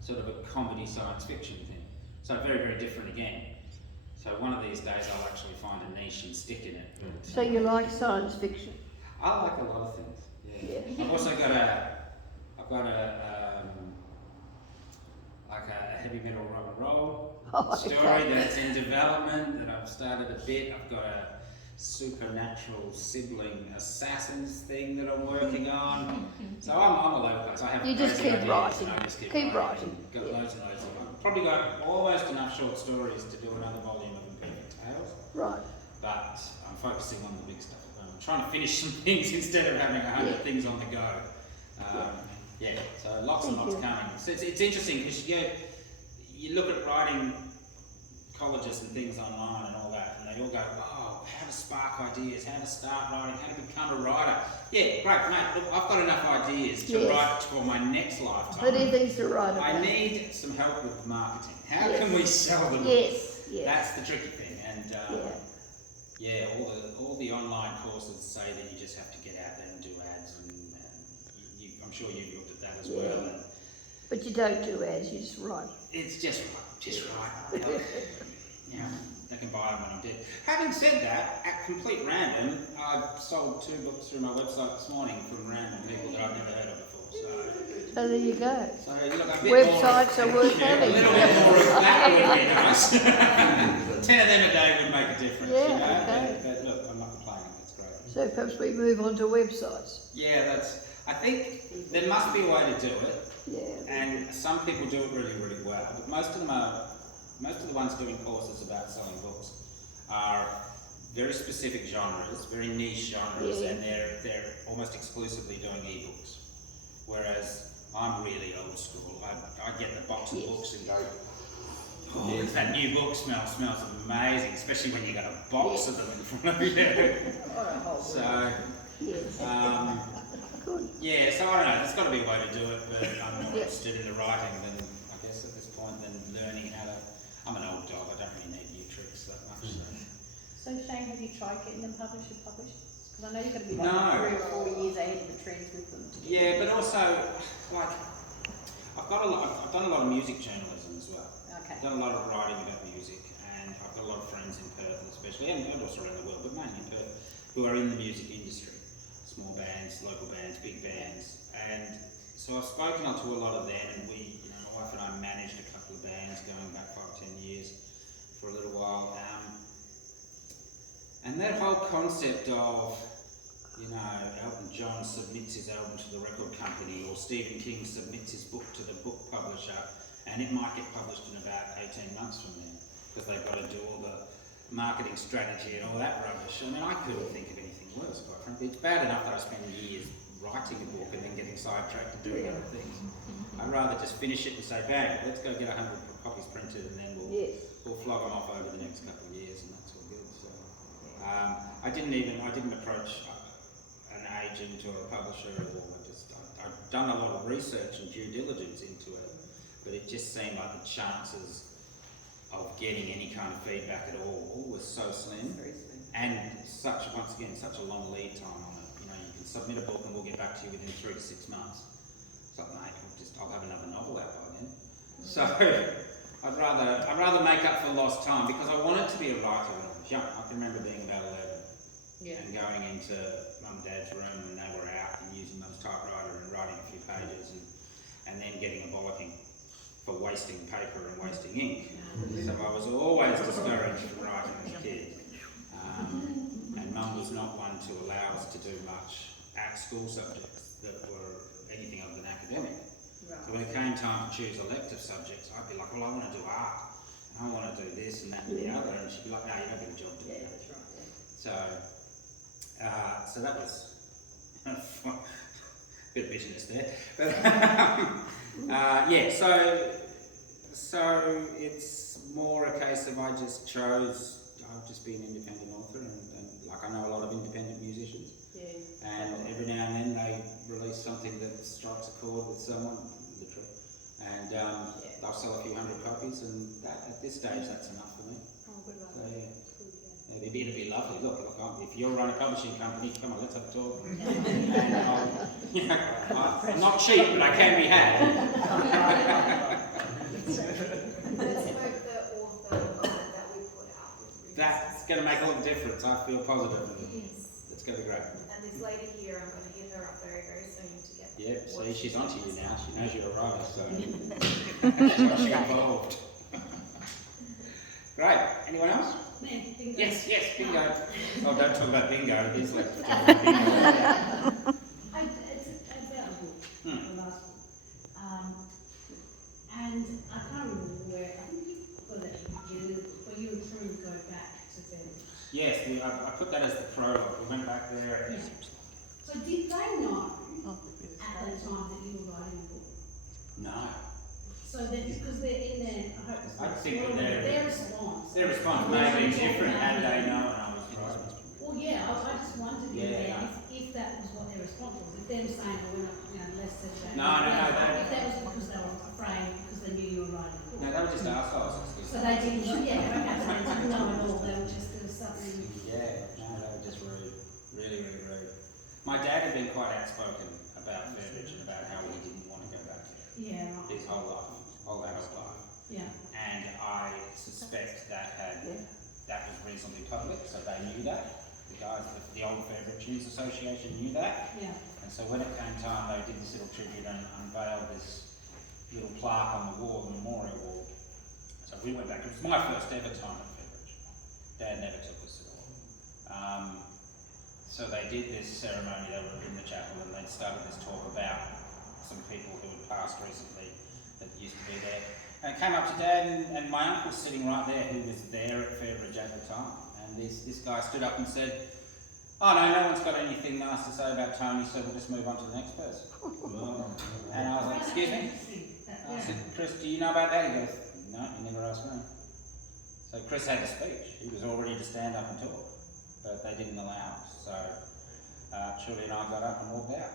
sort of a comedy science fiction thing. So very, very different again. So one of these days I'll actually find a niche and stick in it. So you like science fiction? I like a lot of things. Yeah. Yeah. I've also got like a heavy metal rock and roll story that's in development that I've started a bit. I've got a supernatural sibling assassins thing that I'm working on. So I'm all over the place. I have You just crazy keep ideas writing. and I just Keep writing. Got loads and loads of them. I've probably got almost enough short stories to do another volume of Imperfect Tales. Right. But I'm focusing on the big stuff at the moment. I'm trying to finish some things instead of having 100 things on the go. So lots and lots coming. So it's interesting because you look at writing colleges and things online and all that, and they all go, oh, how to spark ideas, how to start writing, how to become a writer. Yeah, great, mate, look, I've got enough ideas to write for my next lifetime. But he thinks to write about. I need some help with marketing. How can we sell them? Yes. That's the tricky thing. And all the online courses say that you just have to get out there and do ads, and I'm sure you've looked at that as well. And but you don't do ads, you just write. it's just right. They can buy them when I'm dead. Having said that, at complete random, I've sold 2 books through my website this morning from random people that I've never heard of before. So there you go. So look, a bit Websites more are worth a having. little bit more of that would be nice. 10 of them a day would make a difference, Yeah, you know. okay. But look, I'm not complaining. It's great. So perhaps we move on to websites. Yeah, I think there must be a way to do it. Yeah. And some people do it really, really well. But most of the ones doing courses about selling books are very specific genres, very niche genres, and they're almost exclusively doing ebooks. Whereas I'm really old school. I get the box of books and go, oh, that new book smells amazing, especially when you got a box of them in front of you. So, Good. yeah, so I don't know, there's got to be a way to do it, but I'm more interested in the writing than, I guess at this point, than learning how to. I'm an old dog, I don't really need new tricks that much. So Shane, have you tried getting them published? Because I know you've got to be No. like 3 or 4 years ahead of the trends with them. Yeah, but also, like, I've done a lot of music journalism as well. Okay. I've done a lot of writing about music, and I've got a lot of friends in Perth especially, and also around the world, but mainly in Perth, who are in the music industry. Small bands, local bands, big bands. And so I've spoken to a lot of them, and my wife and I managed a couple of bands going back 5-10 years for a little while. And that whole concept of, Elton John submits his album to the record company, or Stephen King submits his book to the book publisher, and it might get published in about 18 months from then. because they've got to do all the marketing strategy and all that rubbish. I mean, I couldn't think of anything worse, quite frankly. It's bad enough that I spend years writing a book and then getting sidetracked and doing other things. I'd rather just finish it and say, bang, let's go get 100 copies printed, and then we'll flog them off over the next couple of years, and that's all good. So, I didn't approach an agent or a publisher at all. I've done a lot of research and due diligence into it, but it just seemed like the chances of getting any kind of feedback at all was so slim, and such a long lead time on it. You know, you can submit a book and we'll get back to you within 3 to 6 months. It's like, mate, I'll have another novel out by then. So I'd rather make up for lost time, because I wanted to be a writer when I was young. I can remember being about 11 and going into mum and dad's room when they were out and using mum's typewriter and writing a few pages, and then getting a bollocking for wasting paper and wasting ink. So I was always discouraged from writing as a kid. And mum was not one to allow us to do much at school subjects that were anything other than academic. So when it came time to choose elective subjects, I'd be like, well, I want to do art, and I want to do this and that and the other, and she'd be like, no, you don't get a job doing that. That's right. So that was a bit of bitterness there. But so it's more a case of I'll just be an independent author, and like I know a lot of independent musicians. And every now and then they release something that strikes a chord with someone, literally, and they'll sell a few hundred copies, and that, at this stage, that's enough for me. So it'd be lovely. Look, if you'll run a publishing company, come on, let's have a talk. And I'm not cheap, but I can be had. Let's hope the author that we put out with That's going to make all the difference. I feel positive. It's going to be great. And this lady here, I'm going to hit her up very, very soon to get. Yeah, see, she's onto you now. She knows you're a writer, so she's involved. Great. Anyone else? Bingo. Yes, bingo. Oh, don't talk about bingo. He's like, bingo. Yeah. It's about a book, the last one. And I can't remember where, I think you put it where you and True go back to Fairbridge. Yes, I put that as the prologue. We went back there. Yeah. So did they know at that time that you were writing a book? No. So that because they're in there, I think their response. Their response may have been different had they known I was writing. Well, yeah, I just wondered if that was what their response was. If them saying, well, we're not, less said that. No. If that was because they were afraid because they knew you were writing a book. No, they were just assholes. So they didn't, so they didn't know at all. They were just there was something. Yeah, no, they were just rude. Really, really rude. My dad had been quite outspoken about Fairbridge and about how he didn't want to go back there. Yeah, right. His whole life. Yeah. And I suspect that was reasonably public, so they knew that. The guys, the old Fairbridge News Association knew that. Yeah. And so when it came time, they did this little tribute and unveiled this little plaque on the wall, the memorial wall. So we went back. It was my first ever time at Fairbridge. Dad never took us at all. So they did this ceremony. They were in the chapel and they started this talk about some people who had passed recently that used to be there. And it came up to Dad, and my uncle's sitting right there, who was there at Fairbridge at the time. And this guy stood up and said, oh no one's got anything nice to say about Tony, so we'll just move on to the next person. And I was like, excuse me? I said, Chris, do you know about that? He goes, no, you never asked me. So Chris had a speech. He was all ready to stand up and talk, but they didn't allow us. So Shirley and I got up and walked out.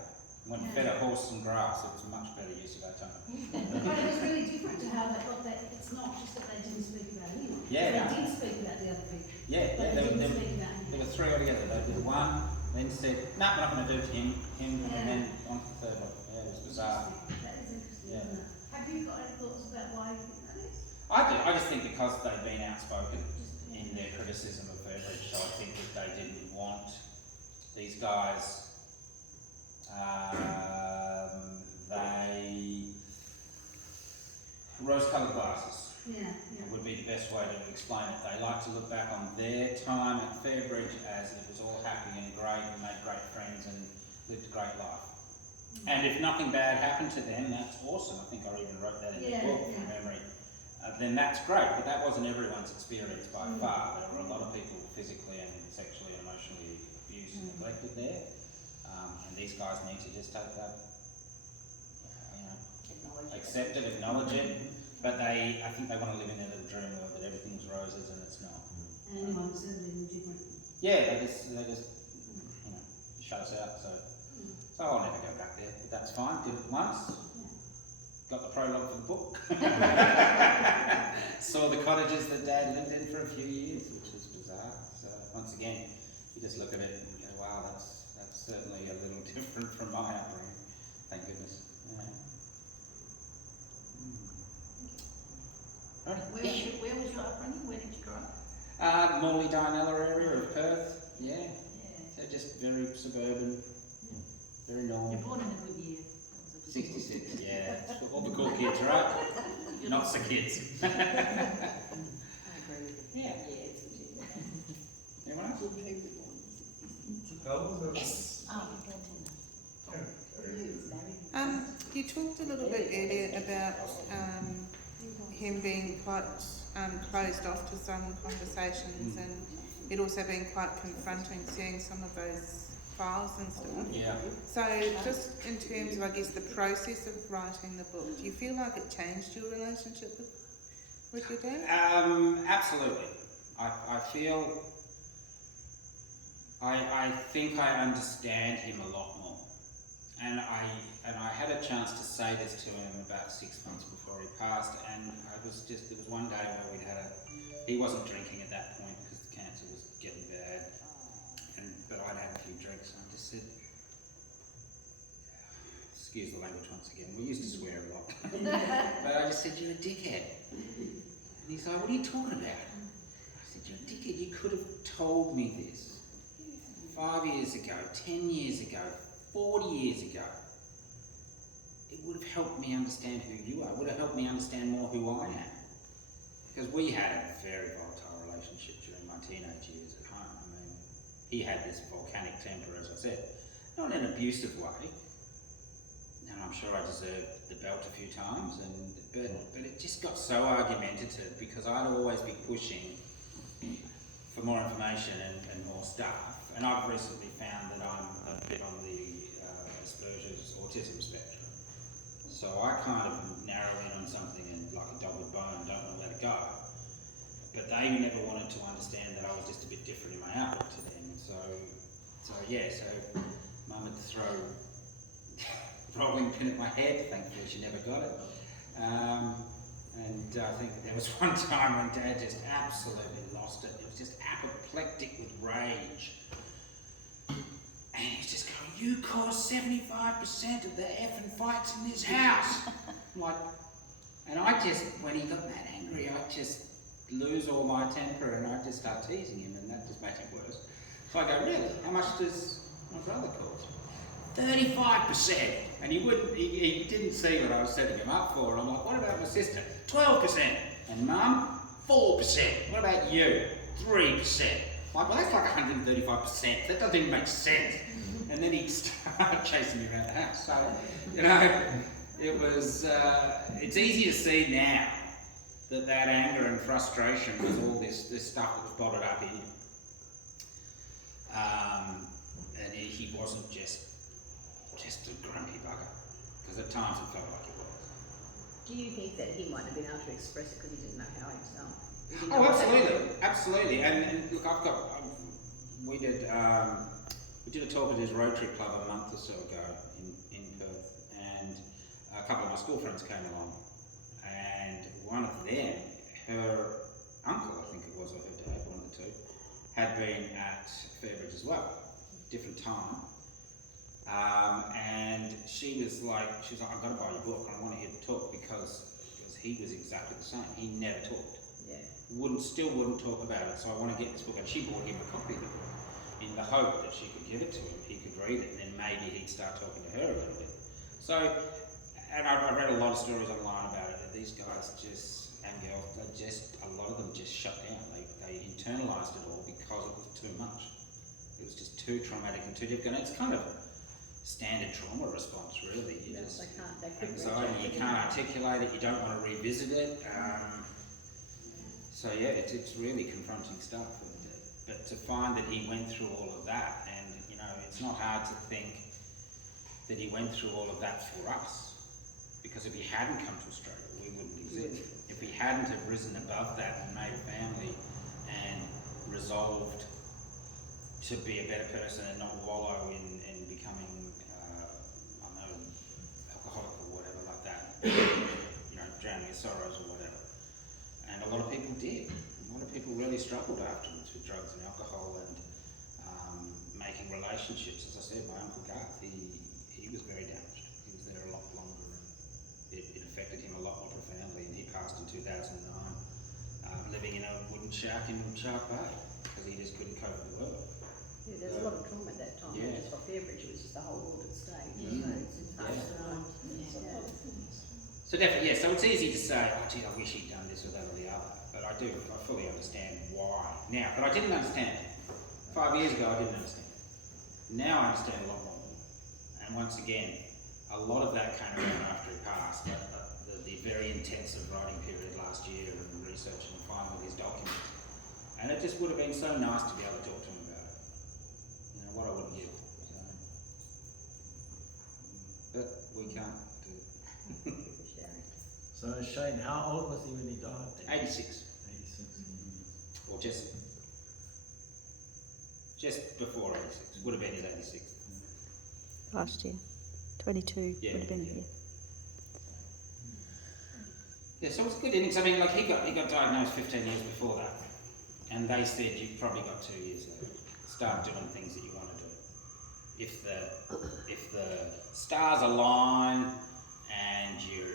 When we fed a horse some grass, it was much better use of our time. But it was really different to how they got that. It's not just that they didn't speak about anyone. Yeah, They did speak about the other people. Yeah, But they didn't speak about him. there were three altogether. They did one, then said, no, we're not going to do him, and then on to the third one. Yeah, it was bizarre. That is interesting, Yeah. isn't it? Have you got any thoughts about why you think that is? I do. I just think because they've been outspoken in their criticism of Fairbridge, so I think that they didn't want these guys. Rose-coloured glasses Yeah. would be the best way to explain it. They like to look back on their time at Fairbridge as it was all happy and great and made great friends and lived a great life. And if nothing bad happened to them, that's awesome. I think I even wrote that in the book from memory. then that's great, but that wasn't everyone's experience by far. There were a lot of people physically and sexually and emotionally abused and neglected there, and these guys need to just take that, accept it, acknowledge it, but I think they want to live in their little dream world that everything's roses and it's not. And anyone says a little different. Yeah, they just shut us out, so I'll never go back there, but that's fine. Did it once, got the prologue for the book, saw the cottages that Dad lived in for a few years, which is bizarre. So once again, you just look at it and go, wow, that's certainly a little different from my upbringing. Thank goodness. Right. Where was your upbringing? Where did you grow up? Morley Darnella area of Perth, yeah. So just very suburban, very normal. You're born in a good year. 66, yeah. That's what all the cool kids, right? Not so kids. I agree with you. Yeah. It's good. Anyone else? Yes. Oh, you talked a little bit earlier about him being quite closed off to some conversations, and it also being quite confronting seeing some of those files and stuff. Yeah. So just in terms of, I guess, the process of writing the book, do you feel like it changed your relationship with your dad? Absolutely. I feel, I think I understand him a lot more. And I had a chance to say this to him about 6 months before he passed, and there was one day where he wasn't drinking at that point because the cancer was getting bad, but I'd had a few drinks, and I just said, excuse the language once again, we used to swear a lot, but I just said, you're a dickhead. And he's like, what are you talking about? I said, you're a dickhead, you could have told me this 5 years ago, 10 years ago, 40 years ago. It would have helped me understand who you are, would have helped me understand more who I am. Because we had a very volatile relationship during my teenage years at home. I mean, he had this volcanic temper, as I said, not in an abusive way, and I'm sure I deserved the belt a few times, but it just got so argumentative because I'd always be pushing for more information and more stuff. And I've recently found that I'm a bit on the Asperger's autism spectrum. So I kind of narrow in on something and like a dog with bone, don't want to let it go. But they never wanted to understand that I was just a bit different in my outlook to them. So Mum had to throw a rolling pin at my head. Thankfully she never got it. And I think there was one time when Dad just absolutely lost it. It was just apoplectic with rage. And he's just going, you caused 75% of the effing fights in this house. I'm like, and I just, when he got that angry, I just lose all my temper and I just start teasing him, and that just makes it worse. So I go, really? How much does my brother cause? 35%. And he didn't see what I was setting him up for. And I'm like, what about my sister? 12%. And Mum, 4%. What about you? 3%. Like, well, that's like 135%. That doesn't even make sense. And then he'd start chasing me around the house. So, it was, it's easy to see now that anger and frustration was all this stuff that was bottled up in him. And he wasn't just a grumpy bugger, because at times it felt like he was. Do you think that he might have been able to express it because he didn't know how himself? Oh, absolutely. And look, we did a talk at his Rotary Club a month or so ago in Perth, and a couple of my school friends came along, and one of them, her uncle, I think it was, or her dad, one of the two, had been at Fairbridge as well, different time. And she was like, I've got to buy your book, and I want to hear the talk because he was exactly the same. He never talked. Yeah. Still wouldn't talk about it, so I want to get this book. And she bought him a copy of it in the hope that she could give it to him, he could read it, and then maybe he'd start talking to her a little bit. So, and I've read a lot of stories online about it, that these guys and girls, a lot of them just shut down. They internalised it all because it was too much. It was just too traumatic and too difficult. And it's kind of standard trauma response, really. Anxiety, you can't articulate it, you don't want to revisit it. So yeah, it's really confronting stuff. But to find that he went through all of that, and you know, it's not hard to think that he went through all of that for us. Because if he hadn't come to Australia, we wouldn't exist. If he hadn't have risen above that and made a family and resolved to be a better person and not wallow in becoming, I don't know, alcoholic or whatever like that, you know, drowning his sorrows or whatever. And a lot of people did. A lot of people really struggled afterwards with drugs and alcohol and making relationships. As I said, my Uncle Garth, he was very damaged. He was there a lot longer and it affected him a lot more profoundly, and he passed in 2009, living in a wooden shack in Shark Bay because he just couldn't cope with the world. Yeah, there's a lot of trauma at that time. Yeah. Just for Fairbridge, it was just the whole world had stayed. Mm. So it's passed around. Yeah. So definitely, yeah, so it's easy to say, oh gee, I wish he'd done this or that or the other, but I fully understand why. Now, but I didn't understand it. 5 years ago, I didn't understand it. Now I understand a lot more. And once again, a lot of that came around after he passed, the very intensive writing period last year and researching and finding all his documents. And it just would have been so nice to be able to talk to him about it. You know, what I wouldn't give. But we can't do it. So Shane, how old was he when he died? 86. 86. Or just before 86. Would have been his 86th. Last year. 22 Yeah, would have been yeah. here. Yeah, so it's good innings. I mean, like he got diagnosed 15 years before that, and they said you've probably got 2 years left. Start doing things that you want to do. If the stars align and your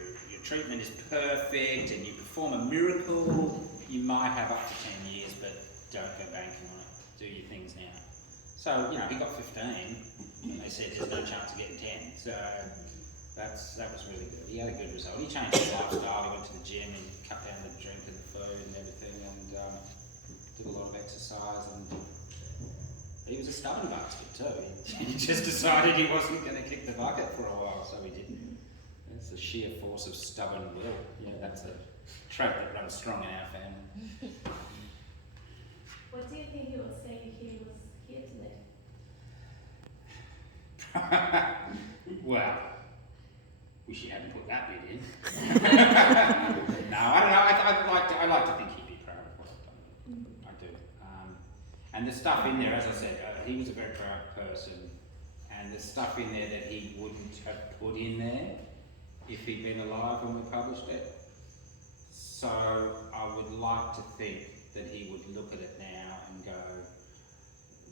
treatment is perfect and you perform a miracle, you might have up to 10 years, but don't go banking on it. Do your things now. So you know, he got 15, and they said there's no chance of getting 10. So that was really good. He had a good result. He changed his lifestyle. He went to the gym and cut down the drink and the food and everything, and did a lot of exercise. And he was a stubborn bastard too. He just decided he wasn't going to kick the bucket for a while, so he didn't. It's the sheer force of stubborn will. Yeah, that's a trait that runs strong in our family. What do you think he would say if he was here today? Well, wish you hadn't put that bit in. No, I don't know. I like to think he'd be proud of what I've done. I do. And the stuff in there, as I said, he was a very proud person, and the stuff in there that he wouldn't have put in there if he'd been alive when we published it. So I would like to think that he would look at it now and go,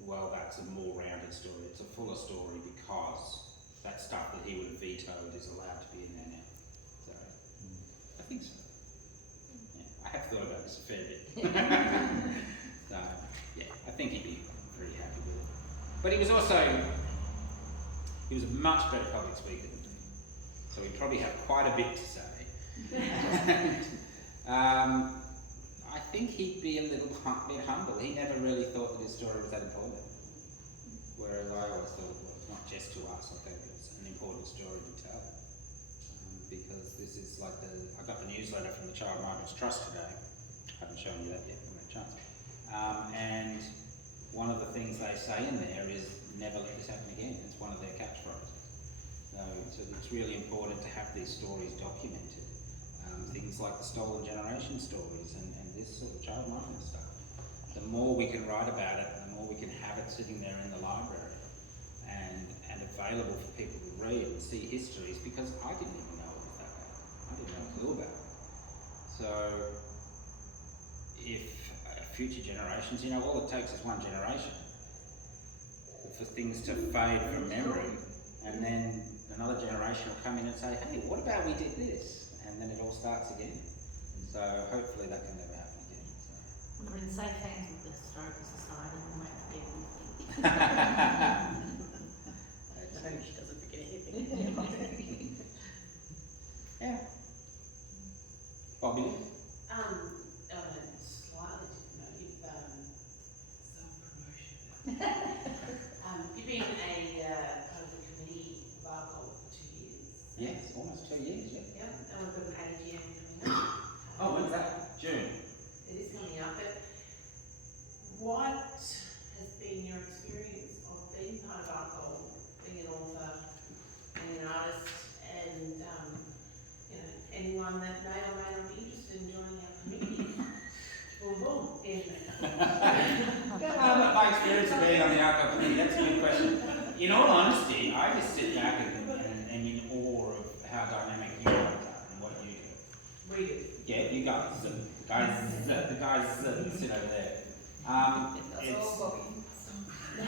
well, that's a more rounded story. It's a fuller story because that stuff that he would have vetoed is allowed to be in there now. So I think so. Yeah, I have thought about this a fair bit. So yeah, I think he'd be pretty happy with it. But he was a much better public speaker than me. So he'd probably have quite a bit to say. I think he'd be a little bit humble. He never really thought that his story was that important. Whereas I always thought, well, it's not just to us, I think it's an important story to tell. Because this is like I got the newsletter from the Child Migrant's Trust today. I haven't shown you that yet, I haven't had a chance. And one of the things they say in there is, never let this happen again. It's one of their catchphrases. So it's really important to have these stories documented. Things like the stolen generation stories and this sort of child migrant stuff. The more we can write about it, the more we can have it sitting there in the library and available for people to read and see histories, because I didn't even know it was that bad. I didn't know a clue about it. So if future generations, you know, all it takes is one generation for things to fade from memory, and then another generation will come in and say, hey, what about we did this? And then it all starts again. So hopefully that can never happen again. So. We're in safe hands with the Historical Society, we won't forget anything. I hope she doesn't forget anything. Yeah. Bobby? Slightly different. You've been a part of the committee of Artgold for 2 years. Yes, almost 2 years, yeah. Yep, and we've got an AGM coming up. Oh, when's that? June. It is coming In all honesty, I just sit back and in awe of how dynamic you are and what you do. We do. Yeah, you guys, the guys that sit over there. That's all Bobby. No,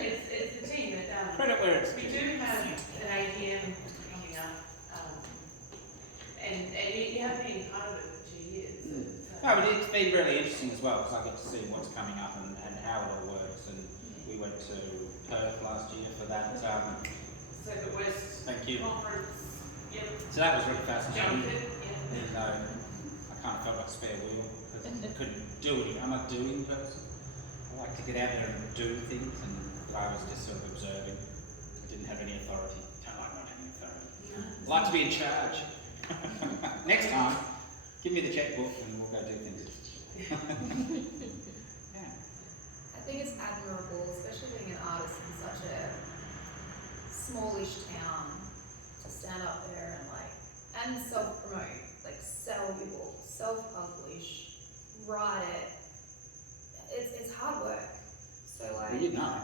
it's the team that, Credit where it's we due. do have an AGM coming up, and you have been part of it for 2 years. So. No, but it's been really interesting as well because I get to see what's coming up and how it all works. And we went to Perth last year for that. Circuit West Thank you. conference. Yep. So that was really fascinating. Jumped it. Yep. There's no, I kind of felt like a spare wheel because I couldn't do it. I'm a doing person. I like to get out there and do things, and I was just sort of observing. I didn't have any authority. Don't like not having authority. I like to be in charge. Next time, give me the checkbook and we'll go do things. Yeah. I think it's admirable, especially being an artist in such a smallish town, to stand up there and self-promote, sell your book, self-publish, write it. It's hard work. So Well, you know.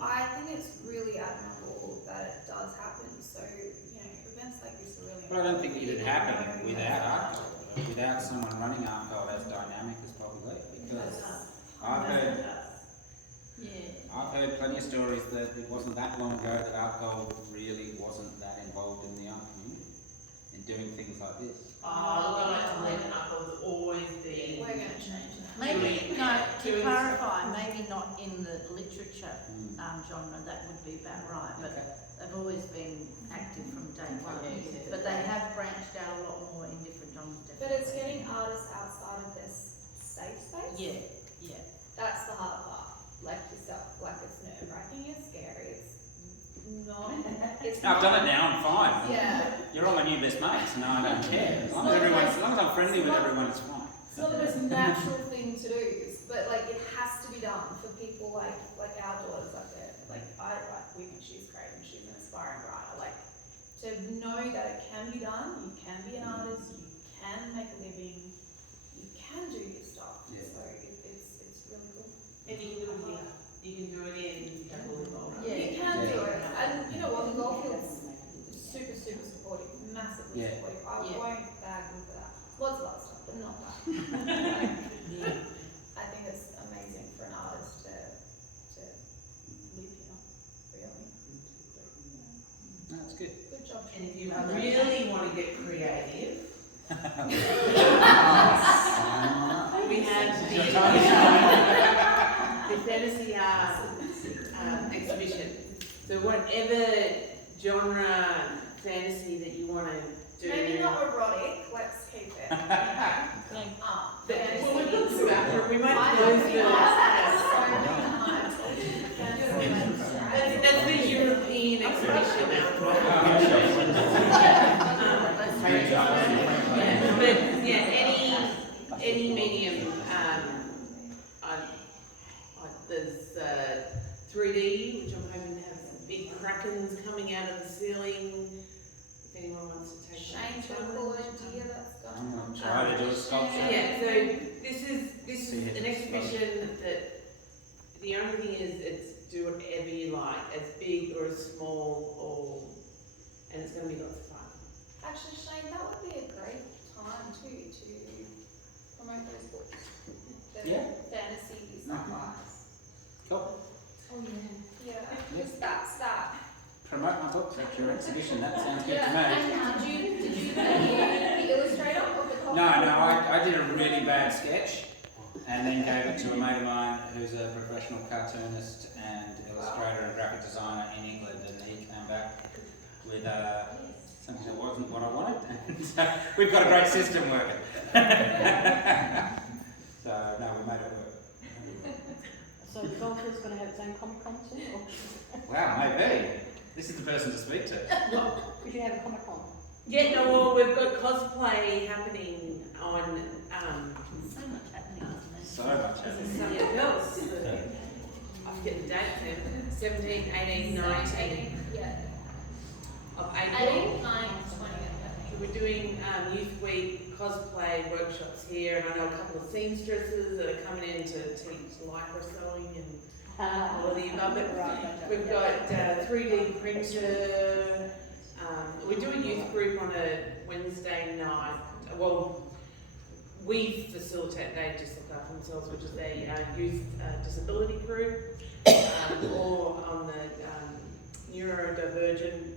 I think it's really admirable that it does happen. So, events like this are really But I don't think important. it'd happen without Artgold. Without someone running Artgold as dynamic as probably, because I've heard plenty of stories that it wasn't that long ago that Artgold really wasn't that involved in the art community in doing things like this. Well, Artgold's always been. We're going to change that. Maybe, Doing- no, to doing- clarify, maybe not in the literature genre, that would be about right, but Okay. they've always been active from day one. But they have branched out a lot more in different genres. But it's getting artists outside of this safe space. Yeah. That's the hard part. Like yourself, it's nerve-wracking, it's scary, it's not. It's No, I've done it now, I'm fine. Yeah. You're all my new best mates, and I don't care. As long as I'm friendly with everyone, it's fine. It's not the most natural thing to do, but it has to be done for people like our daughters up there. We think she's great and she's an aspiring writer. To know that it can be done, you can be an artist, you can make a living, you can do your stuff. Yeah. So it's really cool. And you can do it here. You can do it in Kalgoorlie. You can do it, and you know what, the Goldfields super supportive, massively Yeah. supportive. I Yeah. won't bag them for that. Lots of other stuff, but not that. I think it's amazing for an artist to live here, really. No, it's good. Good job. And if you really want to get creative, we have the fantasy art exhibition. So whatever genre fantasy that you want to do. Maybe not erotic, let's keep it. Well, we've got some after, we might I close think the. that's so many times. That's the European exhibition now. But yeah, any medium. There's 3D, which I'm hoping to have some big krakens coming out of the ceiling. If anyone wants to take Shane's that got a challenge. cool idea that's got I'm going to try to do a sculpture. Yeah, so this is an exhibition that the only thing is it's do whatever you like, as big or as small, and it's going to be lots of fun. Actually, Shane, that would be a great time too to promote those books. The Yeah. fantasy sci-fi. Cool. Oh yeah. Yeah. Just that's that. Promote my book at your exhibition. That sounds good Yeah. to me. And did you the illustrator of the copy? No, I did a really bad sketch and then gave it to a mate of mine who's a professional cartoonist and illustrator and graphic designer in England, and he came back with something that wasn't what I wanted. And so we've got a great system working. So no, we made it work. So the Goldfield's going to have its own Comic Con too? Wow, maybe. This is the person to speak to. We should have a Comic Con. Yeah, no, well, we've got cosplay happening on So much happening, isn't there? So much happening. something else. I forget the dates then. 17, 18, 19 Yeah. of April. 18, 9, 20. So we're doing Youth Week cosplay workshops here, and I know a couple of seamstresses that are coming in to teach lycra sewing and all of the above. But we've got 3D printer. We do a youth group on a Wednesday night. Well, we facilitate, they just look after themselves, which is their youth disability group, or on the neurodivergent.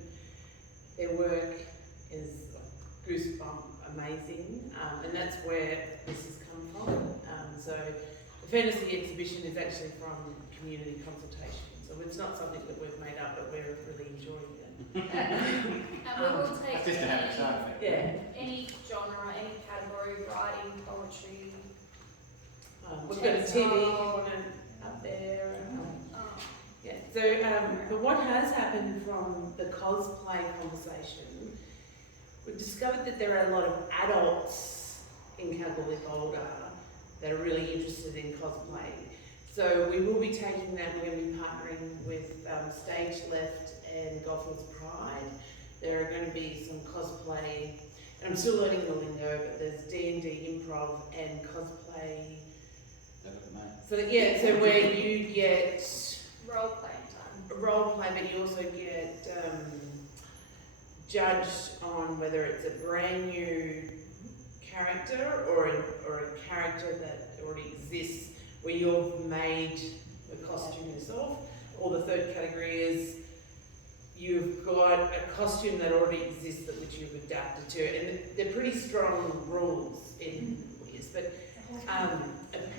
Their work is goosebump amazing, and that's where this has come from. So the fantasy exhibition is actually from community consultation, so it's not something that we've made up, but we're really enjoying it. And we will take Just to have a side effect. any genre, any category, writing, poetry. We've got a TV up there. Yeah. So, but what has happened from the cosplay conversation, we've discovered that there are a lot of adults in Kalgoorlie Boulder that are really interested in cosplay. So we will be taking that. We're going to be partnering with Stage Left and Goldfields Pride. There are going to be some cosplay, and I'm still learning the lingo, but there's D&D improv and cosplay. So yeah, so where you get Role playing time. role play, but you also get judged on whether it's a brand new character or a character that already exists, where you've made the costume yourself. Or the third category is you've got a costume that already exists that which you've adapted to, and they're pretty strong rules in this. But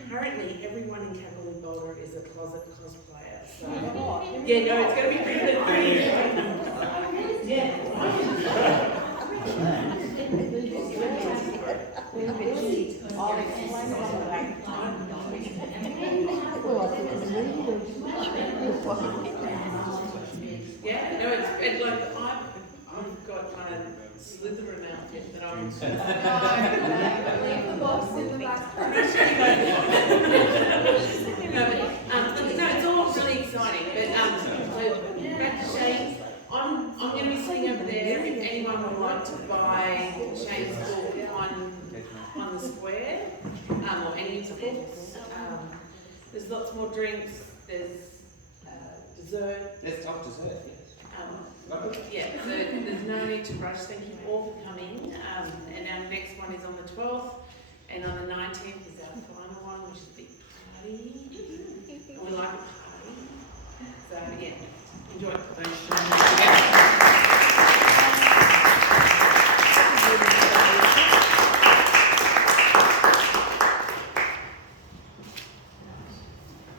apparently everyone in Kalgoorlie Boulder is a closet cosplayer. So yeah, no, it's going to be pretty yeah, no, it's like I've got my Slytherin outfit that I'm. No, leave the box in the back. No, it's all really exciting. But so back to Shane, I'm going to be sitting over there. If anyone would like to buy Shane's book on the square, or any of the books, there's lots more drinks. There's dessert. Let's talk dessert. Yeah, so there's no need to rush. Thank you all for coming. And our next one is on the 12th, and on the 19th is our final one, which is a big party. And we like a party. So yeah.